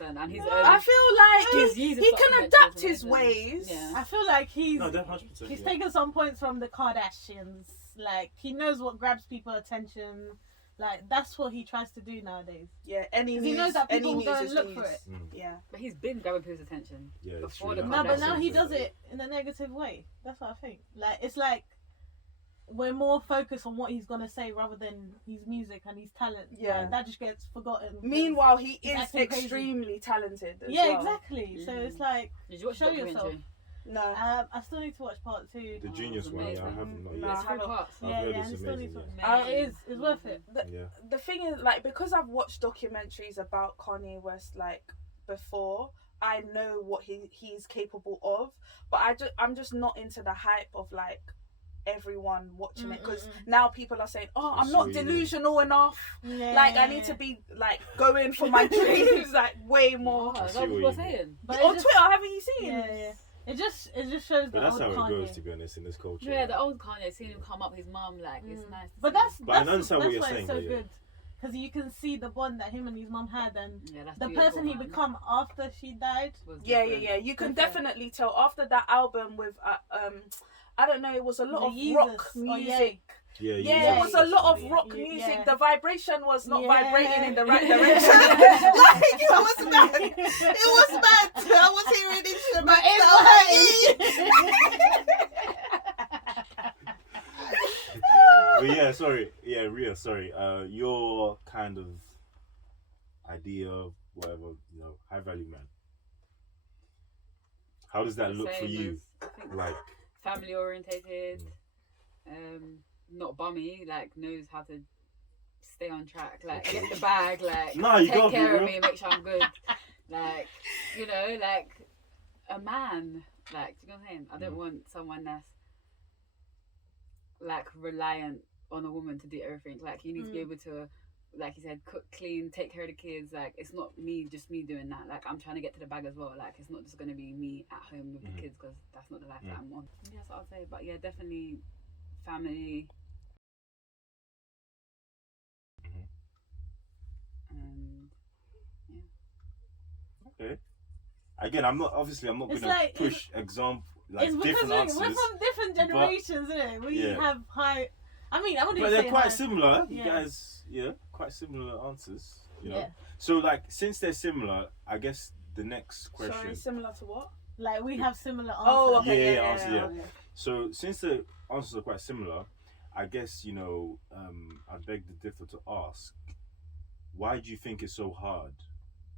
100%. And he's I feel like his years he of can fucking adapt mental his information. ways. Yeah. I feel like he's No, definitely 100%. taken some points from the Kardashians. Like he knows what grabs people attention. Like that's what he tries to do nowadays. Yeah, any 'Cause news, he knows that people any will go news and is look news. for it. Yeah. But he's been grabbing people's attention. Yeah, it's Before true. the No, but now he Kardashians. does it in a negative way. That's what I think. Like it's like we're more focused on what he's gonna say rather than his music and his talent. Yeah. Like, that just gets forgotten. Meanwhile, he He's is acting crazy. extremely talented. As Yeah, well. exactly. So it's like Did you watch show the documentary? yourself. No. I still need to watch part 2. The Oh, Genius it's one, yeah, I amazing. haven't not No, yet. There's 3 parts. I've Yeah, heard yeah, it's and still need amazing, to. yeah. It's worth it. Yeah. The thing is, like, because I've watched documentaries about Kanye West, like, before, I know what he's capable of, but I'm just not into the hype of, like, everyone watching it, because now people are saying, oh, I'm not delusional enough, Yeah. like, I need to be, like, going for my dreams, like, way more. Oh, I is see that what what you're you mean. saying? But On it just, Twitter, haven't you seen? yeah. It just shows But the that's old how it Kanye. goes, to be honest, in this culture. Yeah, the old Kanye, seeing him come up, his mum, like, it's nice. to But see. But I understand what that's you're why saying, it's so but yeah. good, because you can see the bond that him and his mum had, and Yeah, that's the beautiful, person he man. become after she died. Was Yeah. different. You can Different. definitely tell after that album with, I don't know, it was a lot The of Yeezus. rock Oh, music. Yeah, Yeah, it was a lot of rock Yeah. music. The vibration was not Yeah. vibrating in the right direction. Like, it was mad. It was mad. I was hearing instruments. But yeah, sorry. Yeah, Ria, sorry. Your kind of idea of whatever, high value man. How does that look for Same you? as, I think, Like, family orientated, not bummy, like knows how to stay on track, like get the bag, like Nah, you take gotta be care of real. me, make sure I'm good, like like a man, like do you know what I'm saying? I don't want someone that's like reliant on a woman to do everything. Like you need to be able to, like you said, cook, clean, take care of the kids. Like it's not just me doing that. Like I'm trying to get to the bag as well. Like it's not just gonna be me at home with the kids, because that's not the life that I'm on. Yeah, that's what I'd say. But yeah, definitely family. And okay. Again, I'm not It's gonna like- push example like It's because different answers. we're from different generations, isn't it? We Yeah. have high. I mean, I wouldn't But even they're say quite high. similar. You Yeah. guys, quite similar answers. You know. Yeah. So like, since they're similar, I guess the next question. Sorry, similar to what? Like we have similar answers. Oh, okay. Yeah, Yeah. yeah. So since the answers are quite similar, I guess I beg to differ to ask, why do you think it's so hard?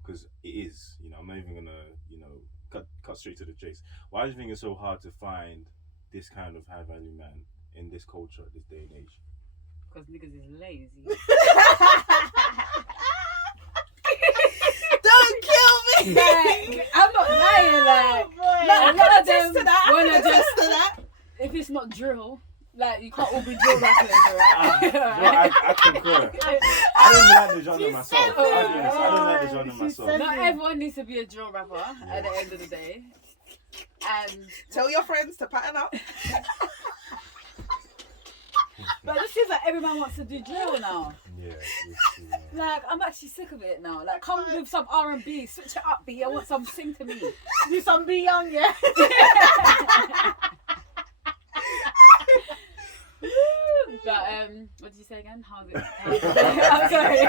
Because it is. I'm not even gonna cut straight to the chase. Why do you think it's so hard to find this kind of high value man in this culture, this day and age? because niggas is lazy. Don't kill me. Like, I'm not lying. Like, boy. No, I a can lot of attest them to that. I wanna can attest to that. if it's not drill, like you can't all be drill rappers, No, right? I concur. I don't even like the genre She myself. said I'll be it. honest, I don't like the genre She myself. said Not everyone needs to be a drill rapper at the end of the day. And Tell your friends to pattern up. but it seems like everyone wants to do drill now. Yeah, it's true. Like I'm actually sick of it now. Like come with some R&B, switch it up, B. I want some sing to me. Do some Be Young, yeah. But what did you say again? How's it? I'm sorry.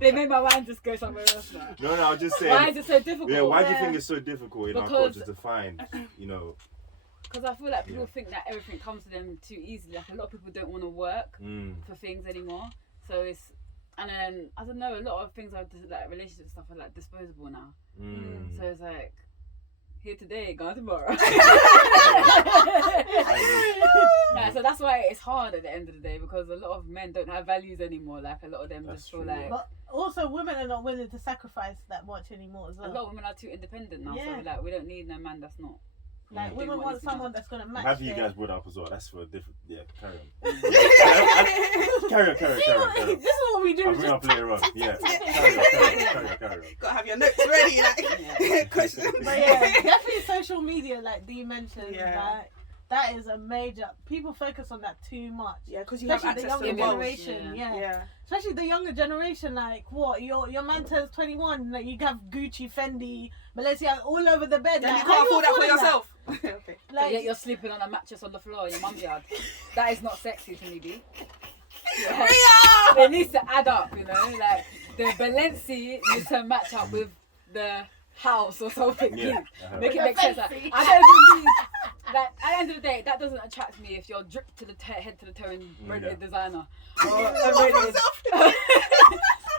They made my mind just go somewhere else now. No, I was just saying. Why is it so difficult? Yeah, why do you think it's so difficult in our Because- culture to find, Because I feel like people think that everything comes to them too easily. Like a lot of people don't want to work for things anymore. So it's, and then I don't know, a lot of things are just, like relationship stuff are like disposable now. So it's like here today, gone tomorrow. Yeah, so that's why it's hard at the end of the day, because a lot of men don't have values anymore. Like a lot of them That's just feel true, like yeah. But also, women are not willing to sacrifice that much anymore as a well. lot of women are too independent now. Yeah. So like we don't need no man that's not. Like doing women what want needs to be someone done. that's gonna I'm match. happy you their- guys brought it up as well. That's for a different. Yeah, carry on. See, Carry on. this is what we do. I'll we bring just up later on. Yeah, carry on. Gotta have your notes ready, like questions. But yeah, definitely social media, like Dee mentioned, Yeah. like, that is a major. People focus on that too much. Yeah, because you have Especially the access to younger the world. generation, Yeah. yeah. Especially the younger generation, like what your man turns 21, like you have Gucci, Fendi, Balenciaga all over the bed. Then like, you how can't afford that for affording yourself. Okay. But Like, yet you're sleeping on a mattress on the floor in your mum's yard. That is not sexy to me, B. It needs to add up, you know, like the Balenci needs to match up with the house or something. Yeah. Make it make sense. Like, Fancy. I don't even need. Like, at the end of the day, that doesn't attract me if you're dripped to the head to the toe in rented designer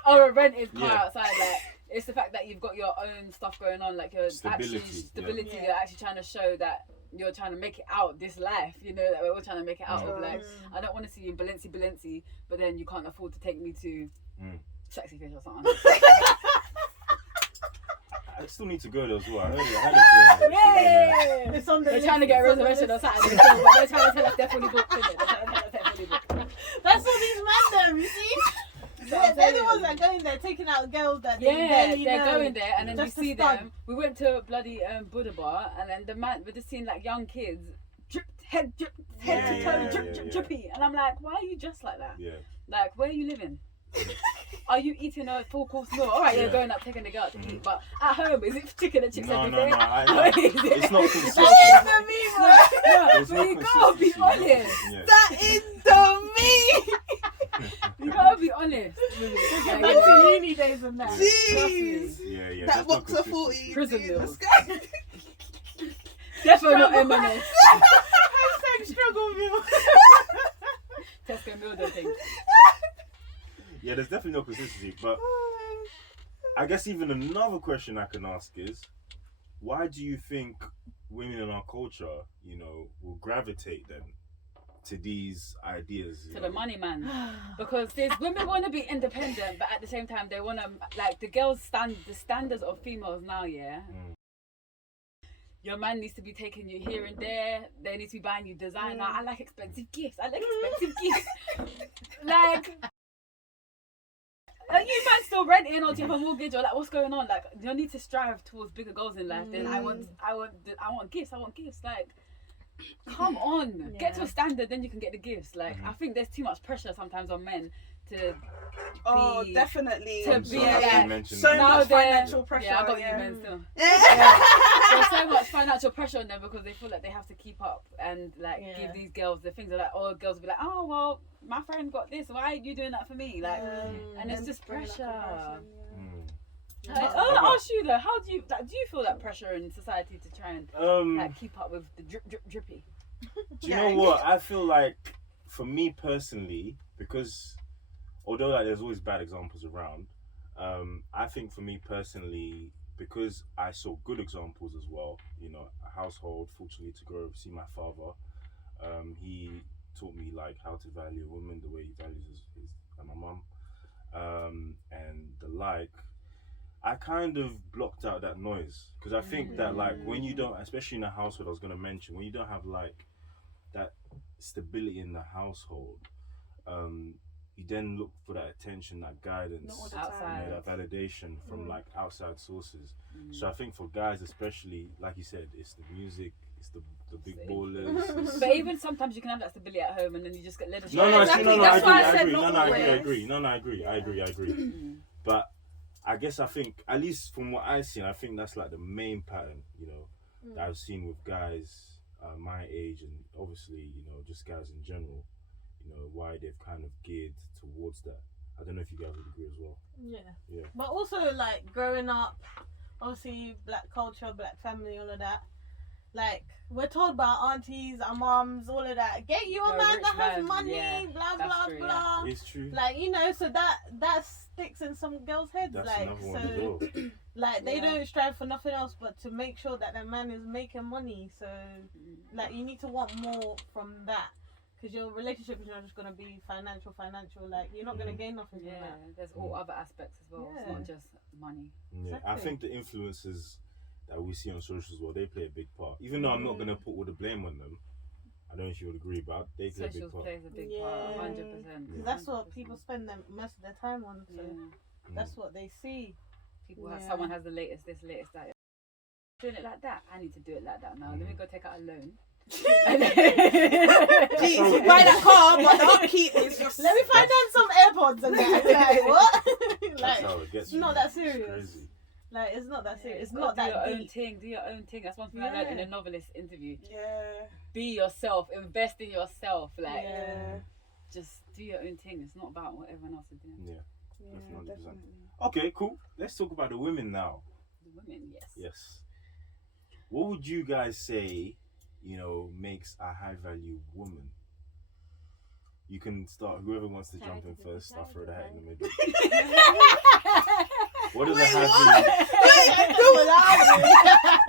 or a rented car outside. Like, it's the fact that you've got your own stuff going on, like your stability. Yeah. You're actually trying to show that you're trying to make it out this life. You know that we're all trying to make it out of. Like, I don't want to see you in Balenci, but then you can't afford to take me to Sexy Fish or something. I still need to go there as well. I heard it. Yeah. It's on the They're trying to list, get a it's on the reservation on list. Saturday, so, but they're trying to tell us they're fully booked. They're trying to tell us they're fully booked. That's what these men do, you see? They're the ones that are going there taking out girls that they barely they're know. going there, and then Just you see to stunt. them. We went to a bloody Buddha bar, and then the man, we're just seeing like young kids, head to toe, drippy, and I'm like, why are you dressed like that? Yeah. Like, where are you living? Are you eating a full course meal? Alright, you're going up taking the girl out to eat, but at home, is it chicken and chips every day? It's not consistent. That is the meme, bro. It's But not you gotta be consistency. honest. Yeah. That is the me. You gotta be honest with it. Get Like, back you know, to uni days and that. trust me. Jeez. Yeah. That there's no box of consistency. 40. Prison dude, meals. this guy- Definitely not M&S. Hashtag struggle meal. Tesco meal dough thing. Yeah, there's definitely no consistency. But I guess even another question I can ask is, why do you think women in our culture, will gravitate then to these ideas? To the money man. Because there's women want to be independent, but at the same time they want to, like, the standards of females now, yeah. Your man needs to be taking you here and there. They need to be buying you designer. I like expensive gifts. Like, are you man still renting, or do you have a mortgage, or like what's going on? Like, you need to strive towards bigger goals in life. Then I want gifts. Like, come on, get to a standard, then you can get the gifts. Like, I think there's too much pressure sometimes on men to. Oh, be, definitely. to I'm be sorry, I like, should mention so that. now much they're- financial pressure. Yeah, I got you men still. Yeah. There's so much financial pressure on them because they feel like they have to keep up and like give these girls the things. Are like, oh, girls will be like, oh well, my friend got this. Why are you doing that for me? Like, and it's just pressure. I'll ask you though, how do you feel that pressure in society to try and like keep up with the drippy? Do you know what? I feel like, for me personally, because although like there's always bad examples around, I think for me personally, because I saw good examples as well, a household, fortunately to grow up, see my father, he taught me like how to value a woman the way he values his and my mum, and the like. I kind of blocked out that noise because I think that like when you don't, especially in a household, I was going to mention, when you don't have like that stability in the household, you then look for that attention, that guidance, Outside. that validation from like outside sources. So I think for guys especially, like you said, it's the music, it's the big ballers. It's... But even sometimes you can have that stability at home and then you just get led astray. No, That's why I said I not agree. always. I agree. But I guess I think, at least from what I've seen, I think that's like the main pattern, that I've seen with guys my age, and obviously, just guys in general, why they've kind of geared towards that. I don't know if you guys would agree as well. Yeah. But also, like, growing up, obviously, black culture, black family, all of that. Like, we're told by our aunties, our mums, all of that. Get you a man that has money, blah, blah, true, blah. It's true. Like, so that sticks in some girls' heads. That's like, another one as well. like, they don't strive for nothing else but to make sure that their man is making money. So, like, you need to want more from that. Because your relationship is not just going to be financial. Like, you're not going to gain nothing from that. There's all other aspects as well. It's not just money. Yeah, Exactly. I think the influences that we see on social as well, they play a big part. Even though I'm not going to put all the blame on them, I don't know if you would agree, but they play a big Socials part. plays a big part, 100%. Because that's what people spend most of their time on. So that's what they see. People have, someone has the latest this, latest that. Doing it like that, I need to do it like that now. Let me go take out a loan. Jeez, you buy that car, but the upkeep is just. Let me find out some AirPods and that. Like, what? That's like, how it gets. it's not that serious. Crazy. Like, it's not that serious. It's You've not got to that do your own deep. thing. Do your own thing. That's one thing I learned in a novelist interview. Yeah. Be yourself. Invest in yourself. Like, just do your own thing. It's not about what everyone else is doing. Yeah. Yeah, 100%. definitely. Okay, cool. Let's talk about the women now. The women, yes. Yes. What would you guys say, makes a high value woman? You can start. Whoever wants to jump in first, I'll throw the hat in the middle. What does a high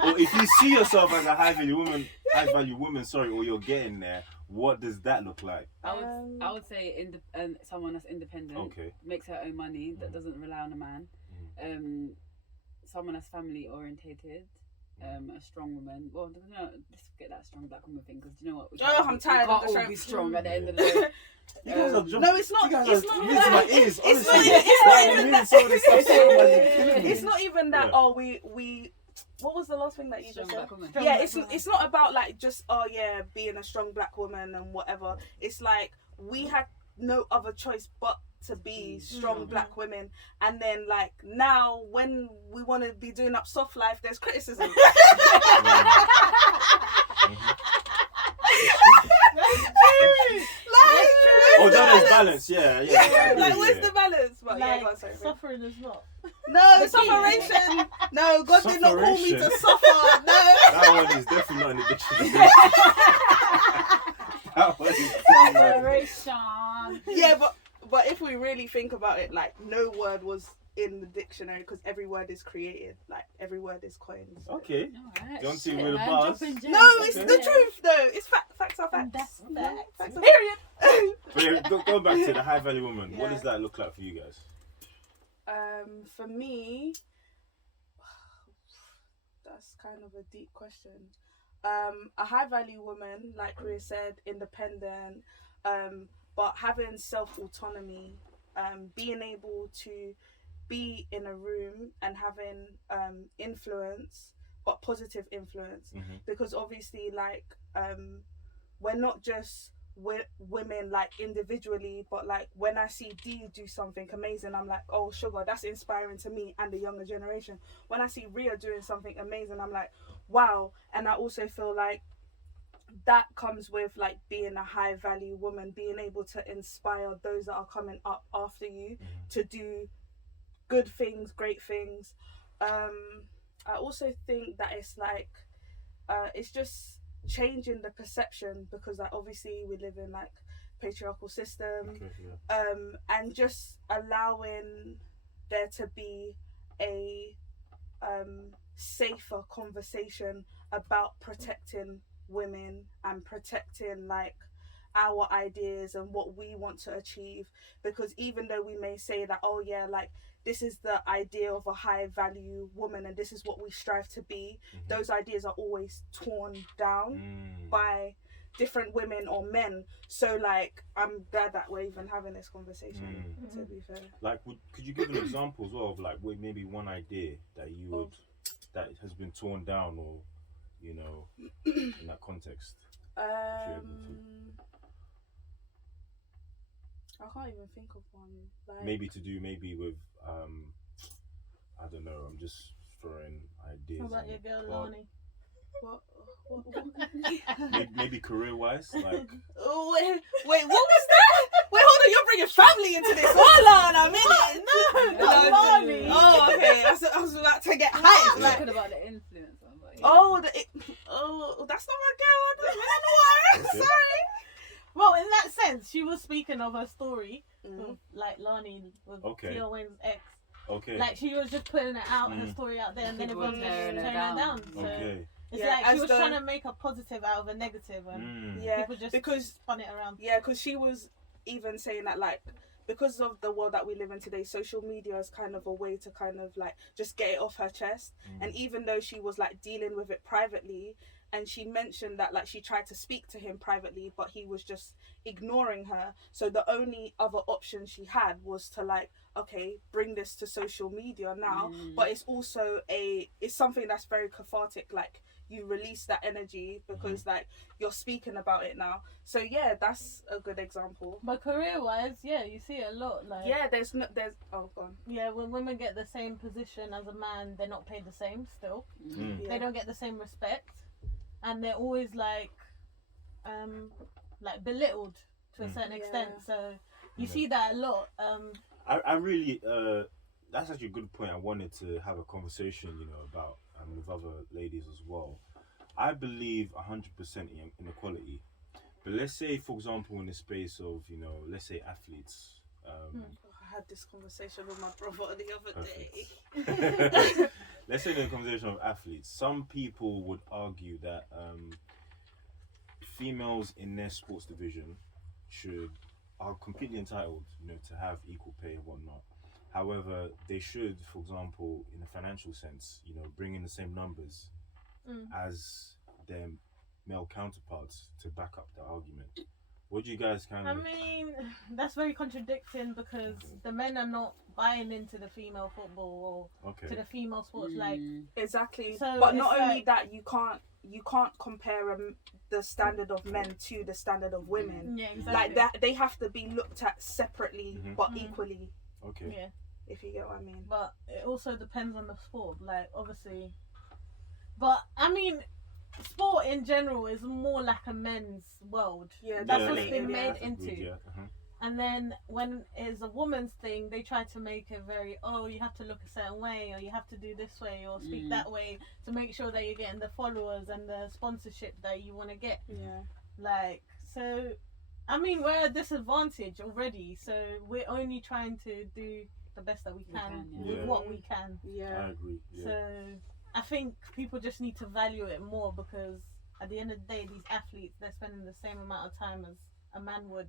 value? Or if you see yourself as a high value woman, or you're getting there, what does that look like? I would say someone that's independent, Okay. makes her own money, that doesn't rely on a man. Someone that's family orientated. A strong woman. Well, no, let's get that strong black woman thing, because you know what? I'm tired of the all strength. be strong at the end of the day. You guys are jumping. No, it's not. You guys It's are not music to my ears. It's Honestly, not- some of this stuff so much, it's killing me. It's not even that. Yeah. Oh, we. What was the last thing that you Strong just said? black woman. Strong Yeah, black it's not about like just being a strong black woman and whatever. It's like we had no other choice but to be strong black women, and then like now when we want to be doing up soft life, there's criticism. Oh, that is balance. Yeah. Like, where's the balance? But Like, go on, sorry. suffering is not. No, sufferation. No, God did not call me to Sufferation. suffer. No. That one is definitely not in the dictionary. That one is definitely Separation. Yeah, but if we really think about it, like no word was in the dictionary because every word is created. Like every word is coined. So. okay. Alright, Don't see shit, with the man, bars. dropping gems. No, it's Okay. the truth though. It's facts are facts. That's Facts facts. are Period. But yeah, go back to the high value woman. What Yeah. does that look like for you guys? For me, that's kind of a deep question. A high value woman, like Rhea said, independent, but having self autonomy, being able to be in a room and having influence, but positive influence, because obviously, like, we're not just women like individually, but like when I see Dee do something amazing, I'm like, oh sugar, that's inspiring to me and the younger generation. When I see Rhea doing something amazing, I'm like, wow. And I also feel like that comes with like being a high value woman, being able to inspire those that are coming up after you to do good things, great things. I also think that it's like it's just changing the perception, because like obviously we live in like patriarchal system, and just allowing there to be a safer conversation about protecting women and protecting like our ideas and what we want to achieve. Because even though we may say that, oh yeah, like this is the idea of a high value woman and this is what we strive to be, those ideas are always torn down by different women or men. So like I'm glad that we're even having this conversation, to be fair. Like, could you give an example as well of like maybe one idea that you would that has been torn down, or you know, in that context? I can't even think of one. Like, Maybe to do with I don't know. I'm just throwing ideas. How about on your the girl pod. Lani? Maybe career wise, like Oh, wait, what was that? Wait, hold on, you're bringing family into this. Hold on a minute. No, not Lani. Oh, okay. I was about to get hyped. I'm Like, talking about the influence. But yeah. that's not my girl. I don't know. Okay. Sorry. Well, in that sense, she was speaking of her story, Mm. with, like Lani with Okay. Theo Wayne's ex. okay, Like she was just putting it out, her story out there, and then People everyone was just tearing tearing her her down. down. So okay. it's Yeah, like as she was though- trying to make a positive out of a negative, and Yeah, people just because spun it around. Yeah, because she was even saying that, like, because of the world that we live in today, social media is kind of a way to kind of like just get it off her chest. And even though she was like dealing with it privately, and she mentioned that like she tried to speak to him privately, but he was just ignoring her. So the only other option she had was to like, okay, bring this to social media now. But it's also it's something that's very cathartic. Like, you release that energy because like you're speaking about it now. So yeah, that's a good example. But career-wise, yeah, you see it a lot. Like There's oh, go on. yeah, when women get the same position as a man, they're not paid the same still. Yeah. They don't get the same respect, and they're always like belittled to a certain extent. Yeah. So You Yeah. see that a lot. I really that's actually a good point. I wanted to have a conversation, about with other ladies as well. I believe 100% in inequality, but let's say, for example, in the space of let's say athletes. I had this conversation with my brother the other day. Perfect. Let's say in the conversation of athletes, some people would argue that females in their sports division are completely entitled, to have equal pay and whatnot. However, they should, for example, in a financial sense, bring in the same numbers as their male counterparts to back up the argument. What do you guys kind I of? mean, that's very contradicting because the men are not buying into the female football or to the female sports. Like, Exactly. So but not it's only like- that, you can't compare the standard of men to the standard of women. yeah, exactly. Like that, they have to be looked at separately but equally. Okay. Yeah, If you get what I mean. but it also depends on the sport. Like, obviously, but I mean, sport in general is more like a men's world. Yeah, That's definitely. what's been yeah. made That's into. good, yeah. And then when it's a woman's thing, they try to make it very, you have to look a certain way, or you have to do this way, or speak that way to make sure that you're getting the followers and the sponsorship that you want to get. Yeah. Like, so, I mean, we're at a disadvantage already, so we're only trying to do the best that we can with Yeah. what we can. Yeah. I agree. Yeah. So, I think people just need to value it more because at the end of the day, these athletes, they're spending the same amount of time as a man would.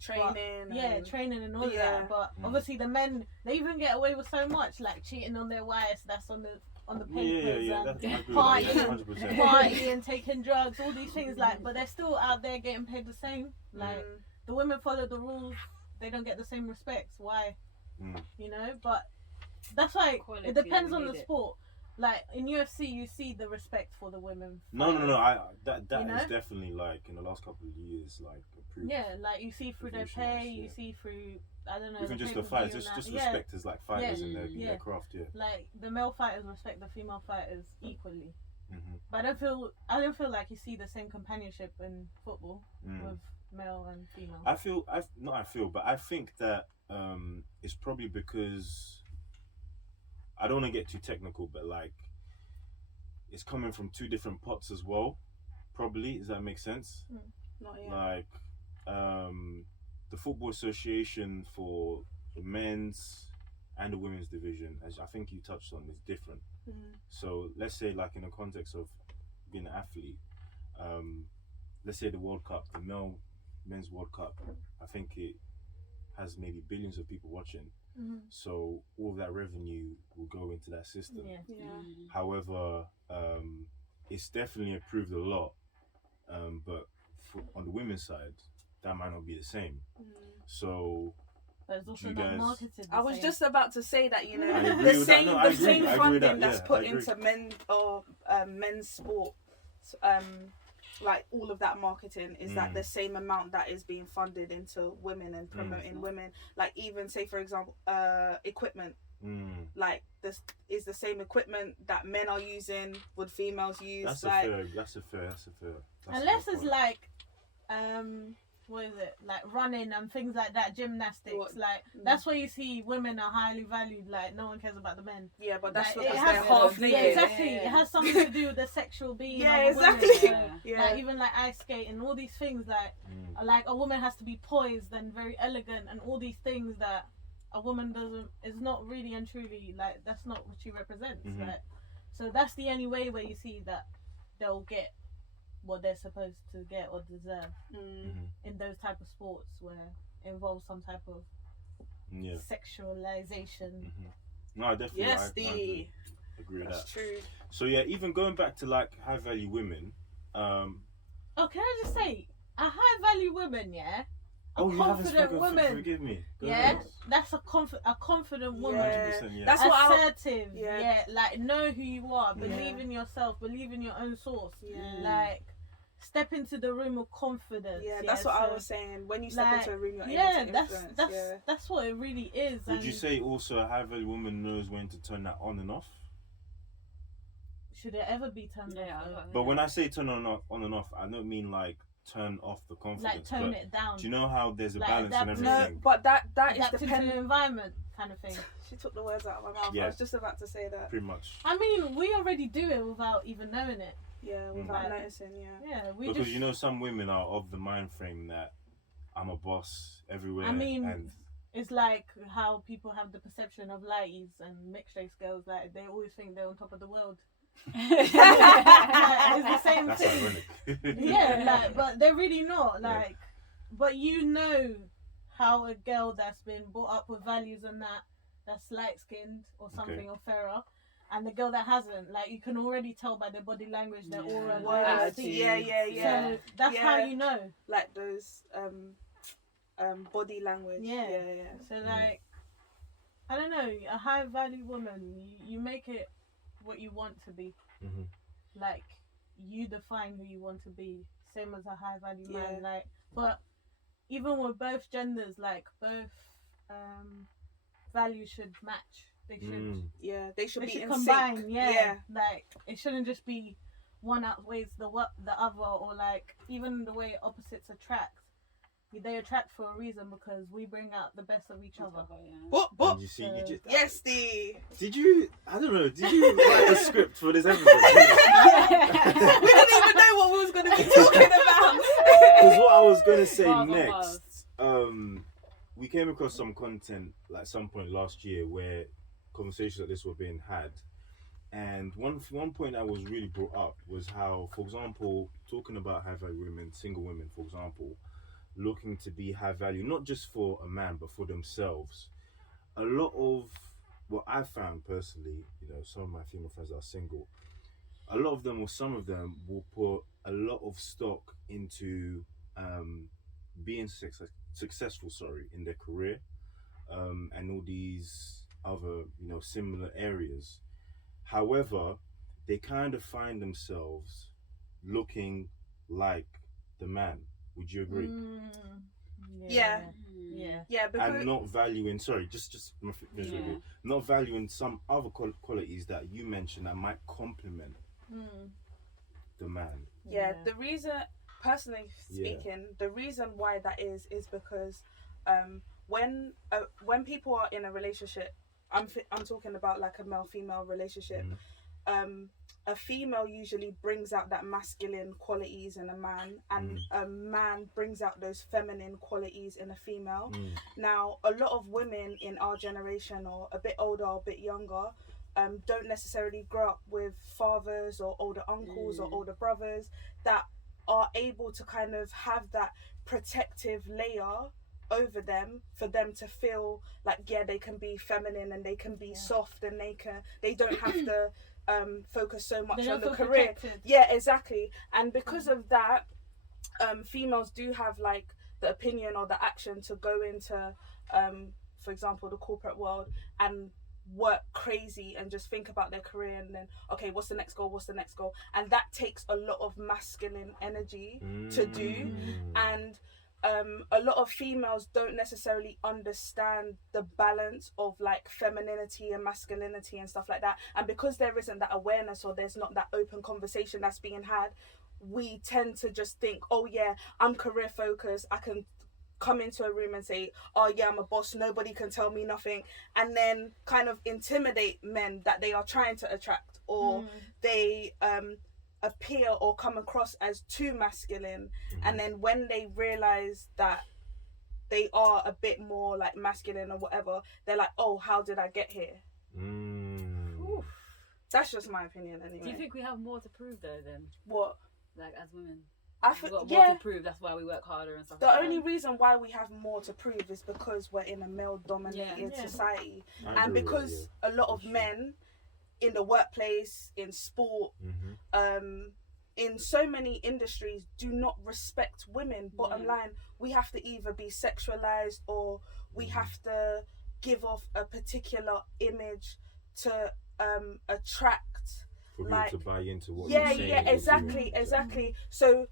Training. Yeah, and- training and all Yeah. that. But obviously, the men, they even get away with so much, like cheating on their wives. That's on the papers Yeah. and That's, I agree with that, partying, 100%. partying, taking drugs, all these things. Like, but they're still out there getting paid the same. Like, the women follow the rules, they don't get the same respect. Why? But that's why Quality, it depends we on the need it. sport. Like in UFC, you see the respect for the women. No. That You is know? definitely like in the last couple of years, like improved. Yeah, like you see through their Evolutionized, pay, you yeah. see through I don't know. Even just the pay-per-view fights, and just that. Yeah. respect as like fighters in their yeah. craft. Yeah. Like the male fighters respect the female fighters equally. Mm-hmm. But I don't feel like you see the same companionship in football with male and female. I think that it's probably because I don't want to get too technical, but like it's coming from two different pots as well. Probably, does that make sense? Not yet. Like the Football Association for the men's and the women's division, as I think you touched on, is different. So let's say, like in the context of being an athlete, let's say the World Cup, the men's World Cup, I think it has maybe billions of people watching. So all of that revenue will go into that system. Yeah. However, it's definitely improved a lot. But on the women's side, that might not be the same. So But it's also you not guys- marketed. The I was same. just about to say that, you know, I agree the with that. same No, I the agree. same I agree with funding that. that's Yeah, put I agree. into men or men's sport, like all of that marketing is that the same amount that is being funded into women and promoting women. Like even say for example, equipment. Like this is the same equipment that men are using would females use. that's like a fair. Unless it's point. like, what is it? Like running and things like that, gymnastics. What? Like that's where you see women are highly valued. Like no one cares about the men. yeah, but that's Like, because it they're has- half Yeah, naked. exactly. It has something to do with the sexual being. Yeah, of a woman. exactly. So, Yeah. Like even like ice skating, all these things. Like a woman has to be poised and very elegant, and all these things that a woman is not really and truly like. That's not what she represents. Like, so that's the only way where you see that they'll get what they're supposed to get or deserve in those type of sports where it involves some type of sexualization. No, definitely. Yes, I agree with that's that. true. So yeah, even going back to like high value women. Oh, can I just say, a high value woman, yeah, a You haven't confident spoken. woman, Forgive me. Go yeah, ahead. that's a confident woman. Yeah. 100%, yeah. That's what I. Assertive, Yeah. like know who you are, Yeah. believe in yourself, believe in your own source, Yeah. like step into the room with confidence. Yeah, that's what I so- was saying. When you step like, into a room, you're yeah, able to that's influence. that's what it really is. Would you and say also a high value woman knows when to turn that on and off? should it ever be turned Yeah, off? I though? like But when I say turn on and off, I don't mean like turn off the like confidence. tone but it down. do you know how there's a Like, balance and adapt- everything? No, but that is Adapt to the dependent. environment kind of thing. She took the words out of my mouth. Yeah. I was just about to say that. Pretty much. I mean, we already do it without even knowing it. Yeah, without noticing. Yeah. Yeah, we Because just. you know, some women are of the mind frame that I'm a boss everywhere. I mean, and it's like how people have the perception of lighties and mixed race girls. Like they always think they're on top of the world. Like, it's the same that's thing. ironic. Yeah, like, but they're really not. Like, but you know how a girl that's been brought up with values and that's light skinned or something or fairer, and the girl that hasn't, like, you can already tell by their body language, their aura, their attitude. Yeah. So that's how you know. Like those body language. Yeah. Yeah. So like, I don't know, a high value woman, you make it what you want to be. Mhm. Like, you define who you want to be. Same as a high value man. Yeah. Like, but even with both genders, like both values should match. They should. Yeah, they should be in combine. sync. Yeah. Like, it shouldn't just be one outweighs the other, or like even the way opposites attract. They attract for a reason because we bring out the best of each other. But And you see, you just, yes, the did you? I don't know. Did you write a script for this episode? we didn't even know what we was going to be talking about. Because what I was gonna say Bars on next, we came across some content like some point last year where conversations like this were being had, and one point that was really brought up was how, for example, talking about high value women, single women, for example, looking to be high value, not just for a man but for themselves. A lot of what I found personally, some of my female friends that are single, a lot of them or some of them will put a lot of stock into being successful in their career, and all these other similar areas. However, they kind of find themselves looking like the man. Would you agree? Yeah. Because And not valuing, not valuing some other qualities that you mentioned that might complement the man. Yeah, the reason, personally speaking, the reason why that is because when people are in a relationship, I'm talking about like a male-female relationship, a female usually brings out that masculine qualities in a man, and a man brings out those feminine qualities in a female. Now, a lot of women in our generation, or a bit older or a bit younger, don't necessarily grow up with fathers or older uncles or older brothers that are able to kind of have that protective layer over them for them to feel like they can be feminine and they can be soft, and they don't have to focus so much on the career. Yeah, exactly. And because of that, females do have like the opinion or the action to go into for example the corporate world and work crazy and just think about their career, and then what's the next goal, and that takes a lot of masculine energy to do. And a lot of females don't necessarily understand the balance of like femininity and masculinity and stuff like that, and because there isn't that awareness, or there's not that open conversation that's being had, we tend to just think, I'm career focused, I can come into a room and say, I'm a boss, nobody can tell me nothing, and then kind of intimidate men that they are trying to attract, or they appear or come across as too masculine, and then when they realize that they are a bit more like masculine or whatever, they're like, how did I get here? That's just my opinion anyway. Do you think we have more to prove though then? What? Like as women? I We've think got more to prove, that's why we work harder and stuff the like that. only reason why we have more to prove is because we're in a male dominated society, and because a lot of men in the workplace, in sport, in so many industries do not respect women. Bottom line, we have to either be sexualized, or we have to give off a particular image to attract for like people to buy into what you're saying. Exactly. So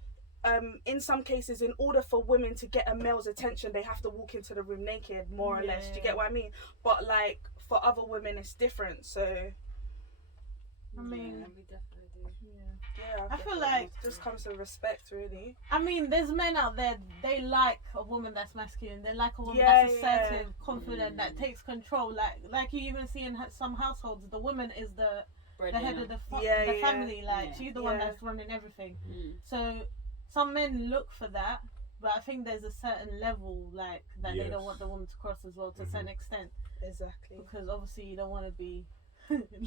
in some cases, in order for women to get a male's attention, they have to walk into the room naked, more or less. Do you get what I mean? But like for other women it's different. So I mean, we definitely do. Yeah, I feel definitely. like- it just comes to respect, really. I mean, there's men out there, they like a woman that's masculine. They like a woman Yeah, that's yeah. assertive, confident, that takes control. Like you even see in some households, the woman is the head of the Yeah. family. Like Yeah. she's the one Yeah. that's running everything. Mm. So some men look for that, but I think there's a certain level like that they don't Yes. want the woman to cross as well to a certain extent, Exactly. because obviously you don't want to be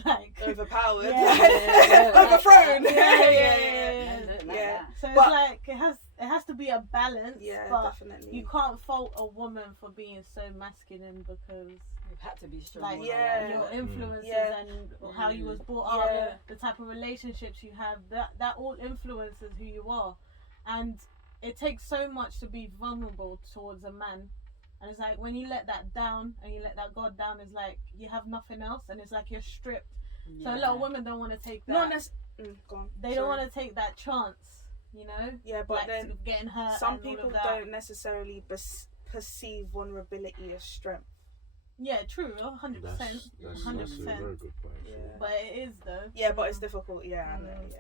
like Overpowered. Yeah. Overthrown. Yeah. Yeah. So it's But- like it has to be a balance. Yeah, but definitely. you can't fault a woman for being so masculine because You've had to be strong. like all Yeah. along. your influences Yeah. and how you was brought up, Yeah. the type of relationships you have, that all influences who you are. And it takes so much to be vulnerable towards a man. And it's like when you let that down and you let that guard down, it's like you have nothing else, and it's like you're stripped. So a lot of women don't want to take that. Not go on. They don't want to take that chance, you know. Yeah, but like then getting hurt. some and all people of that. don't necessarily perceive vulnerability as strength. Yeah, true, 100%. That's a 100%. very good point. Yeah. But it is though. Yeah, but it's difficult. Yeah, I know. Yeah.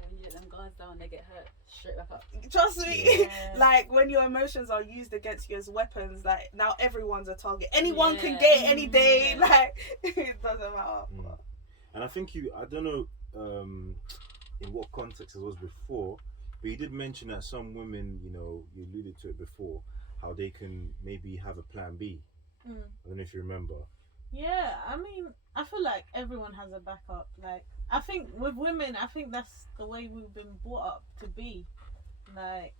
When you let them guards down, they get hurt straight back up. Trust me. Yeah. Like when your emotions are used against you as weapons, like now everyone's a target. Anyone can Yeah. get it any day. Yeah. Like it doesn't matter. Mm. And I think I don't know in what context it was before, but you did mention that some women, you know, you alluded to it before, how they can maybe have a plan B. Mm. I don't know if you remember. Yeah, I mean, I feel like everyone has a backup. Like, I think with women, I think that's the way we've been brought up to be. Like,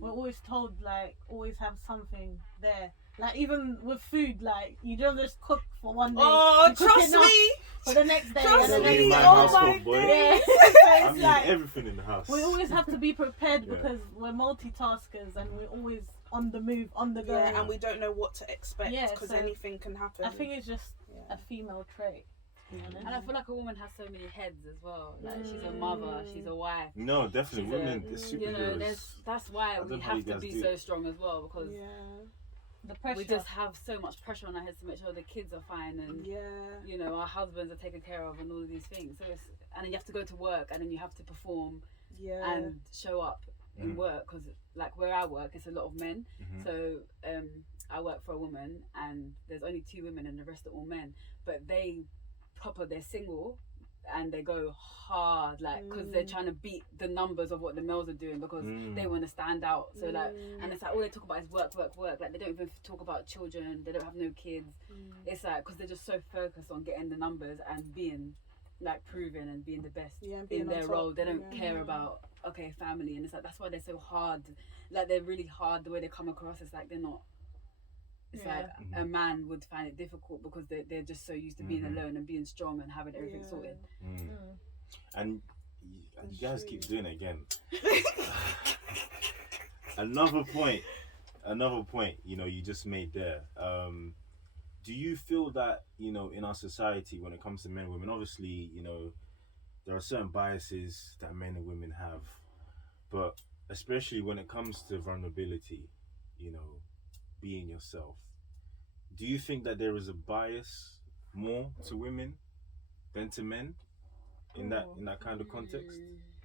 we're always told, like, always have something there. Like, even with food, like, you don't just cook for one day. Oh, you cook trust enough me. for the next day. Trust and the me. next Man, day. Oh household my boy. Yeah. days. So I it's mean like, everything in the house. we always have to be prepared Yeah. because we're multitaskers and we're always on the move, on the go. Yeah, and we don't know what to expect Yeah, because so anything can happen. I think it's just Yeah. a female trait. To be honest. And I feel like a woman has so many heads as well. Like she's a mother, she's a wife. No, definitely, She's a- women, the You know, superheroes. that's why I we don't know how you have to guys be do so it. strong as well, because The pressure. we just have so much pressure on our heads to make sure the kids are fine and Yeah. you know our husbands are taken care of and all of these things. So it's, and then you have to go to work and then you have to perform Yeah. and show up in Mm. work, because like where I work, it's a lot of men. Mhm. So I work for a woman and there's only 2 women and the rest are all men, but they're single and they go hard, like, because they're trying to beat the numbers of what the males are doing because they want to stand out. So like, and it's like all they talk about is work. Like they don't even talk about children, they don't have no kids. It's like because they're just so focused on getting the numbers and being like proven and being the best Yeah, and being in on their top, role. They don't yeah. care about family, and it's like that's why they're so hard. Like they're really hard the way they come across. It's like they're not. It's Yeah. like a man would find it difficult because they're just so used to being alone and being strong and having everything Yeah. sorted. Mm. And you guys keep doing it again. Another point, you know, you just made there. Do you feel that, you know, in our society, when it comes to men and women, obviously, you know, there are certain biases that men and women have, but especially when it comes to vulnerability, you know, being yourself, do you think that there is a bias more to women than to men in that kind of context?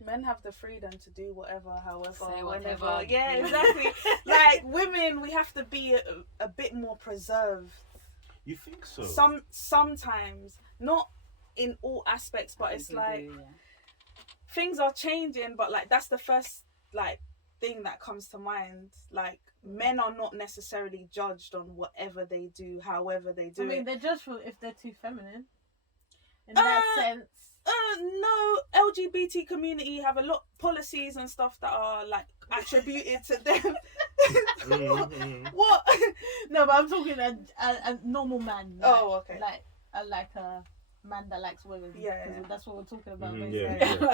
Men have the freedom to do whatever, however, Say whenever. whatever. Yeah, exactly. Like women, we have to be a bit more preserved. You think so? Sometimes, not in all aspects, but it's like things are changing. But like that's the first like thing that comes to mind. Like men are not necessarily judged on whatever they do, however they do I mean, it. they're judged for if they're too feminine. In that sense. No, LGBT community have a lot policies and stuff that are like attributed to them. What? No, but I'm talking a normal man. Like, Oh, okay. Like a man that likes women. Yeah, 'cause yeah. that's what we're talking about. Mhm, basically.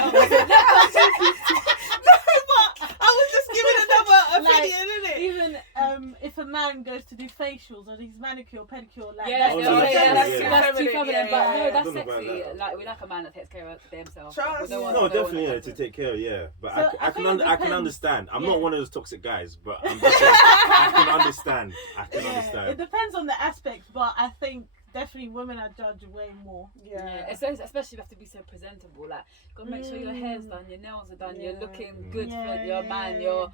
I was just giving another Like, opinion, innit? Even if a man goes to do facials or his manicure, pedicure, like Yeah, Oh, that's, no, yeah, that's that's, too that's too feminine, feminine, yeah, but yeah, no, yeah. that's I don't know about sexy. that. Like we like a man that takes care of themselves. Trust. We don't want- No, we don't definitely, want yeah, to take care of, yeah. But So, I I can think it I can depends. understand. I'm Yeah. not one of those toxic guys, but I'm just saying, I can understand. I can Yeah, understand. it depends on the aspects, but I think definitely women are judged way more. Yeah. Especially you have to be so presentable. Like, gotta make sure your hair's done, your nails are done, you're looking good for your man, you're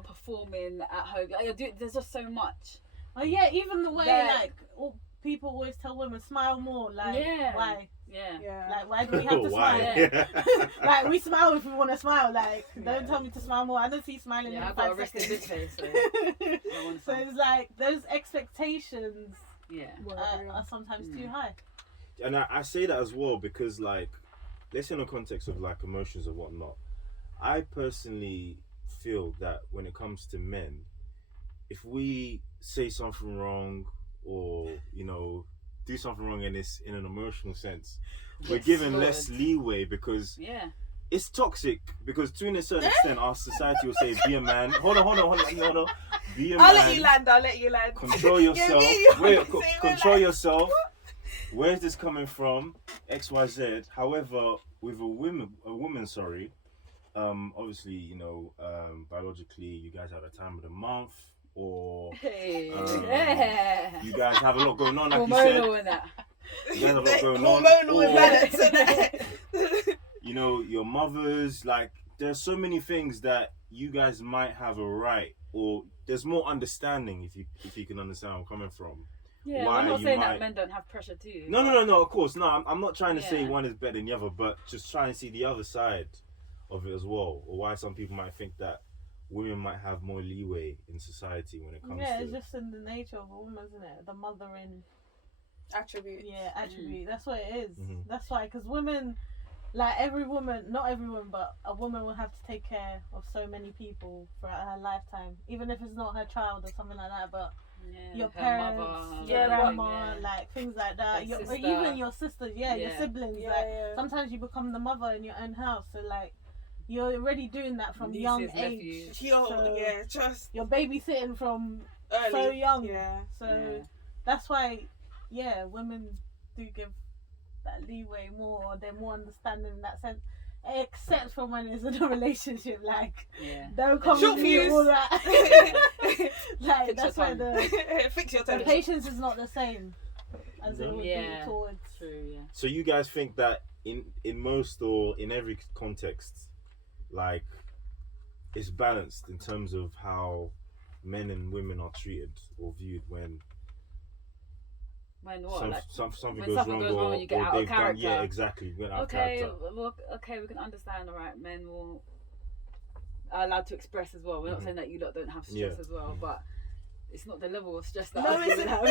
performing at home. Like, there's just so much. Oh yeah, even the way Like- people always tell women smile more. Like, why? Yeah. Like, why do we have to smile? Why? Like, we smile if we want to smile. Like, don't tell me to smile more. I don't see you smiling Yeah, in I've got a 5 resting seconds. bitch face, so I want So some. it's like those expectations Yeah. are sometimes too high. And I say that as well because, like, let's say in the context of like emotions and whatnot, I personally feel that when it comes to men, if we say something wrong or do something wrong in an emotional sense, we're given less leeway because it's toxic. Because to a certain extent, our society will say, "Be a man." Hold on. Be a man. I'll let you land. Control yourself. Control yourself. Where's this coming from? XYZ. However, with a woman, obviously, biologically, you guys have a time of the month, or you guys have a lot going on, like you said. And that. You guys have a lot going on. Hormonal imbalance in that. Your mothers, like, there's so many things that you guys might have a right, or there's more understanding if you can understand where I'm coming from. Yeah, Why I'm not you saying might- that men don't have pressure too. No, of course. No, I'm not trying to say Yeah. one is better than the other, but just trying to see the other side of it as well, or why some people might think that women might have more leeway in society when it comes Yeah, to... it's just in the nature of a woman, isn't it? The mothering Attribute. attribute. That's what it is. Mhm. That's why, because women, like every woman, not every woman, but a woman will have to take care of so many people throughout her lifetime, even if it's not her child or something like that. But your her parents, mother, your yeah, grandma, like things like that. Her Or sister. even your sisters, your Yeah. siblings. Yeah, like yeah. sometimes you become the mother in your own house, so like you're already doing that from young Nieces, age. nephews. Yo, So just you're babysitting from early. so young. Yeah. So Yeah. that's why, women do give that leeway more, or they're more understanding in that sense. Except for when it's in a relationship, like Yeah. don't come Short to me with fuse. all that. Like Fix that's your where Fix your the toes. patience is not the same as it would Yeah. be towards. True, yeah. So you guys think that in most or in every context, like, it's balanced in terms of how men and women are treated or viewed when When what? something when goes something wrong, goes wrong or, and you get or out of they've done, character. yeah, exactly, went out of character. Okay, we can understand. All right, men are allowed to express as well. We're not saying that you lot don't have stress Yeah. as well, but it's not the level of stress that No, us it's women have.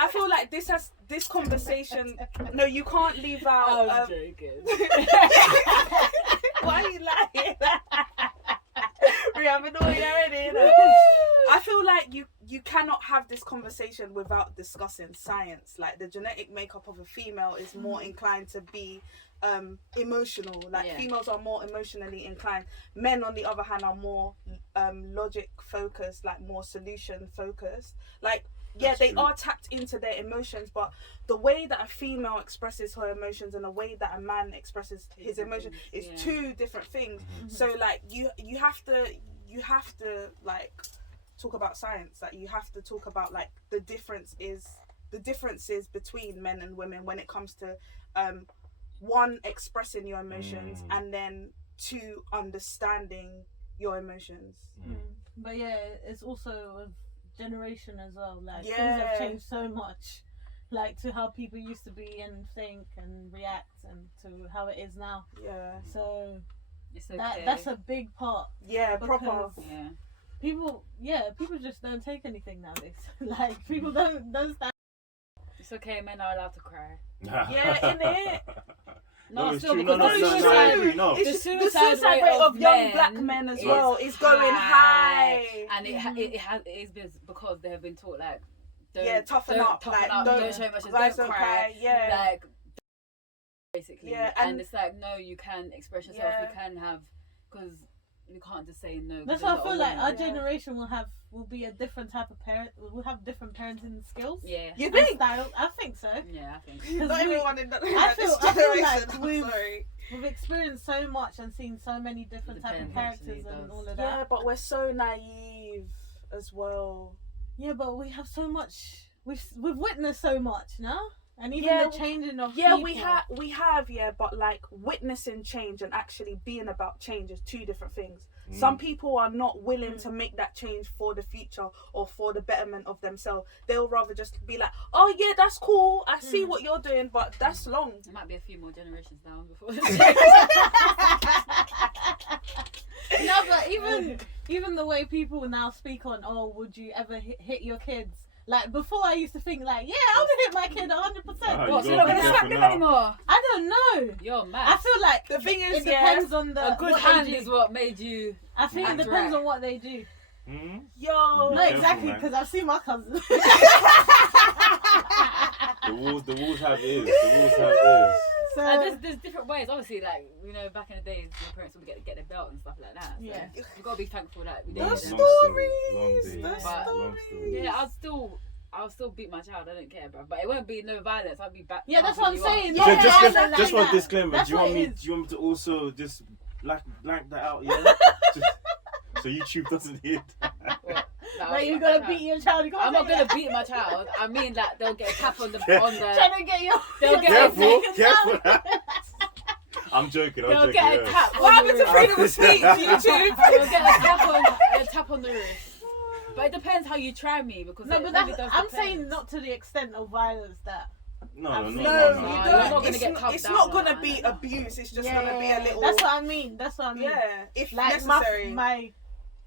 I feel like this conversation. No, you can't leave out. I'm joking. Why are you lying? We have an already. I feel like you cannot have this conversation without discussing science. Like, the genetic makeup of a female is more inclined to be emotional. Like, Yeah. females are more emotionally inclined. Men, on the other hand, are more logic focused, like more solution focused. Like, yeah, That's they true. are tapped into their emotions, but the way that a female expresses her emotions and the way that a man expresses his emotions is Yeah. two different things. So like you have to like talk about science. Like, you have to talk about like the differences between men and women when it comes to one, expressing your emotions, and then two, understanding your emotions. But it's also a generation as well. Like things Yeah. have changed so much, like to how people used to be and think and react, and to how it is now. Yeah. So It's okay. that's a big part. Yeah, proper. Because yeah. People just don't take anything nowadays. Like people don't stand. It's okay. Men are allowed to cry. Yeah, innit? No, it's still true. because No, the no, it's suicide, true. no. It's the just suicide, the suicide rate of young men black men as is well is going high. and it's been because they have been taught like toughen up, like don't show emotions, guys don't don't cry, yeah. like basically, Yeah, and and- it's like no, you can express yourself, Yeah. you can have, because you can't just say no. That's because why I you're feel not a like our woman. generation will be a different type of parent. We'll have different parenting skills. Yeah, You And think? style. I think so. yeah, I think. 'Cause Not we- everyone in that I feel generation. like I'm we've- sorry. We've experienced so much and seen so many different type of Depends, characters actually, it and does. all of Yeah, that. but we're so naive as well. Yeah, but we have so much. we've witnessed so much, no? And even Yeah, the changing of Yeah, people. we have, but like witnessing change and actually being about change is two different things. Some people are not willing to make that change for the future or for the betterment of themselves. They'll rather just be like, oh yeah, that's cool, I see what you're doing, but that's long. It might be a few more generations down before. No, but even the way people now speak on, oh, would you ever hit your kids? Like before, I used to think like, yeah, I would hit my kid 100%. What, so you're not gonna slap them anymore? I don't know. You're mad. I feel like The thing is, it depends on the A good what hand they do. is what made you. I think it act depends right. on what they do. Yo, Not careful, exactly, man. because I've seen my cousins. The walls have ears. The walls have ears. So There's different ways. Obviously, like, you know, back in the days, your parents would get their belt and stuff like that. So Yeah. you gotta be thankful that we Long did. The it. stories, Long the day. stories. Long story. Yeah, I'll still beat my child. I don't care, bro. But it won't be no violence. I'll be back. yeah, that's what I'm saying. So Yeah, just like just for a that. disclaimer, That's do you want what me? it is. Do you want me to also just blank that out? Yeah. Just, so YouTube doesn't hear that. Like you gotta beat your child. You can't I'm not take gonna it. beat my child. I mean that they'll get a tap on the Trying to get your. They'll get Careful, taken careful. down. I'm joking. I'm they'll joking. get a yeah. tap. what on happened the to wrist. freedom of speech, YouTube? They'll get a tap on the wrist. But it depends how you try me because No, it but really that's, does I'm depend. saying not to the extent of violence that. No, No, no, you no. you're don't. not gonna It's get not, tugged it's down not on gonna that, be no. abuse. It's just gonna be a little. That's what I mean. That's what I mean. Yeah, if Like necessary. my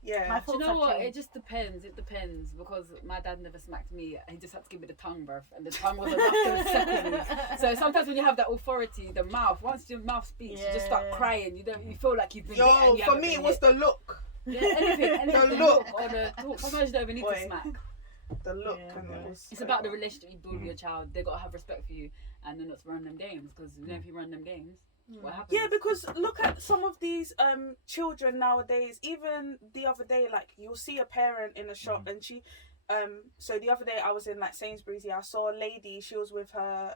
yeah. Do you thoughts know have what? changed. It just depends. It depends because my dad never smacked me. He just had to give me the tongue, bruv, and the tongue was enough to settle me. So sometimes when you have that authority, the mouth. Once your mouth speaks, you just start Yeah. crying. You feel like you've been hit. Yo, And you for haven't me, been it was hit. the look. Yeah, anything, The the look. look or the talk. Sometimes you don't even need Boy. to smack. The look. Yeah. And it was It's about the relationship you build with your child. They gotta have respect for you, and then not to run them games. Because you know if you run them games, what happens? Yeah, because look at some of these children nowadays. Even the other day, like you'll see a parent in a shop, and she, so the other day I was in like Sainsbury's. I saw a lady. She was with her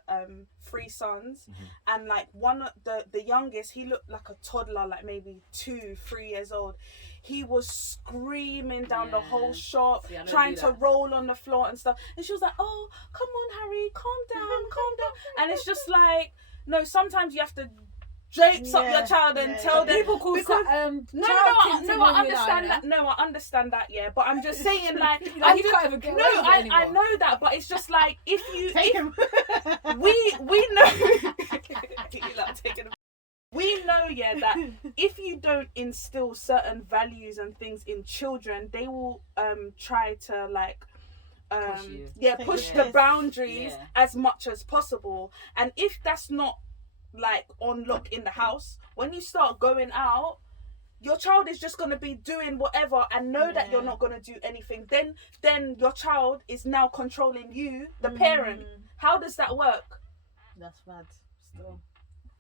3 sons, and like the youngest, he looked like a toddler, like maybe 2-3 years old. He was screaming down the whole shop, See, I don't trying do to that. roll on the floor and stuff. And she was like, "Oh, come on, Harry, calm down." And it's just like, no, sometimes you have to drapes up your child and tell them. People call Because- No, I understand that. No, I understand that. Yeah, but I'm just saying, like, Like, you can't even get away with it I anymore. know that, but it's just like if you, Take him. we know, You lot taking a- we know, yeah, that if you don't instill certain values and things in children, they will try to like. Push you. Push Yeah. the boundaries Yeah. as much as possible. And if that's not like on lock in the house, when you start going out, your child is just gonna be doing whatever and know that you're Yeah. not gonna do anything. Then your child is now controlling you, the parent. How does that work? That's bad. Still.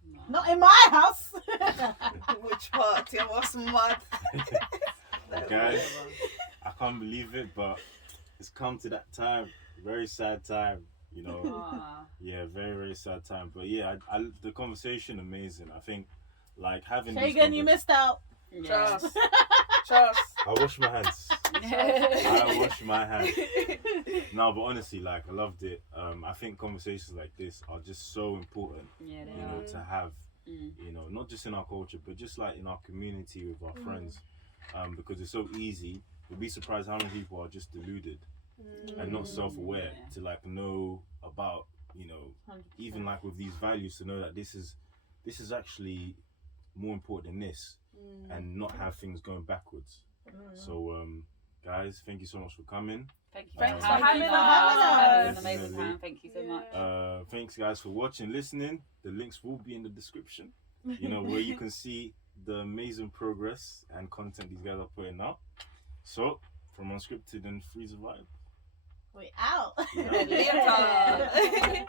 No. Not in my house. Which part? Yeah, what's mad? Guys, I can't believe it, but it's come to that time. Very sad time, you know. Ah. Yeah, very, very sad time. But yeah, I the conversation amazing. I think like having Shagan, you missed out. Yeah. Trust. I wash my hands. I wash my hands. No, but honestly, like I loved it. I think conversations like this are just so important, Yeah, they you are. know, to have, Mm. you know, not just in our culture, but just like in our community with our friends, because it's so easy. You'll be surprised how many people are just deluded and not self-aware Yeah. to like know about, you know, 100%. even like with these values, to know that this is actually more important than this, and not have things going backwards. So guys, thank you so much for coming. Thank you Thanks for for having having us. us. Had an amazing Definitely. time. Thank you so much. Thanks guys for watching, listening. The links will be in the description, you know, where you can see the amazing progress and content these guys are putting out. So from Unscripted and Threesavibe, We out. we out. Later.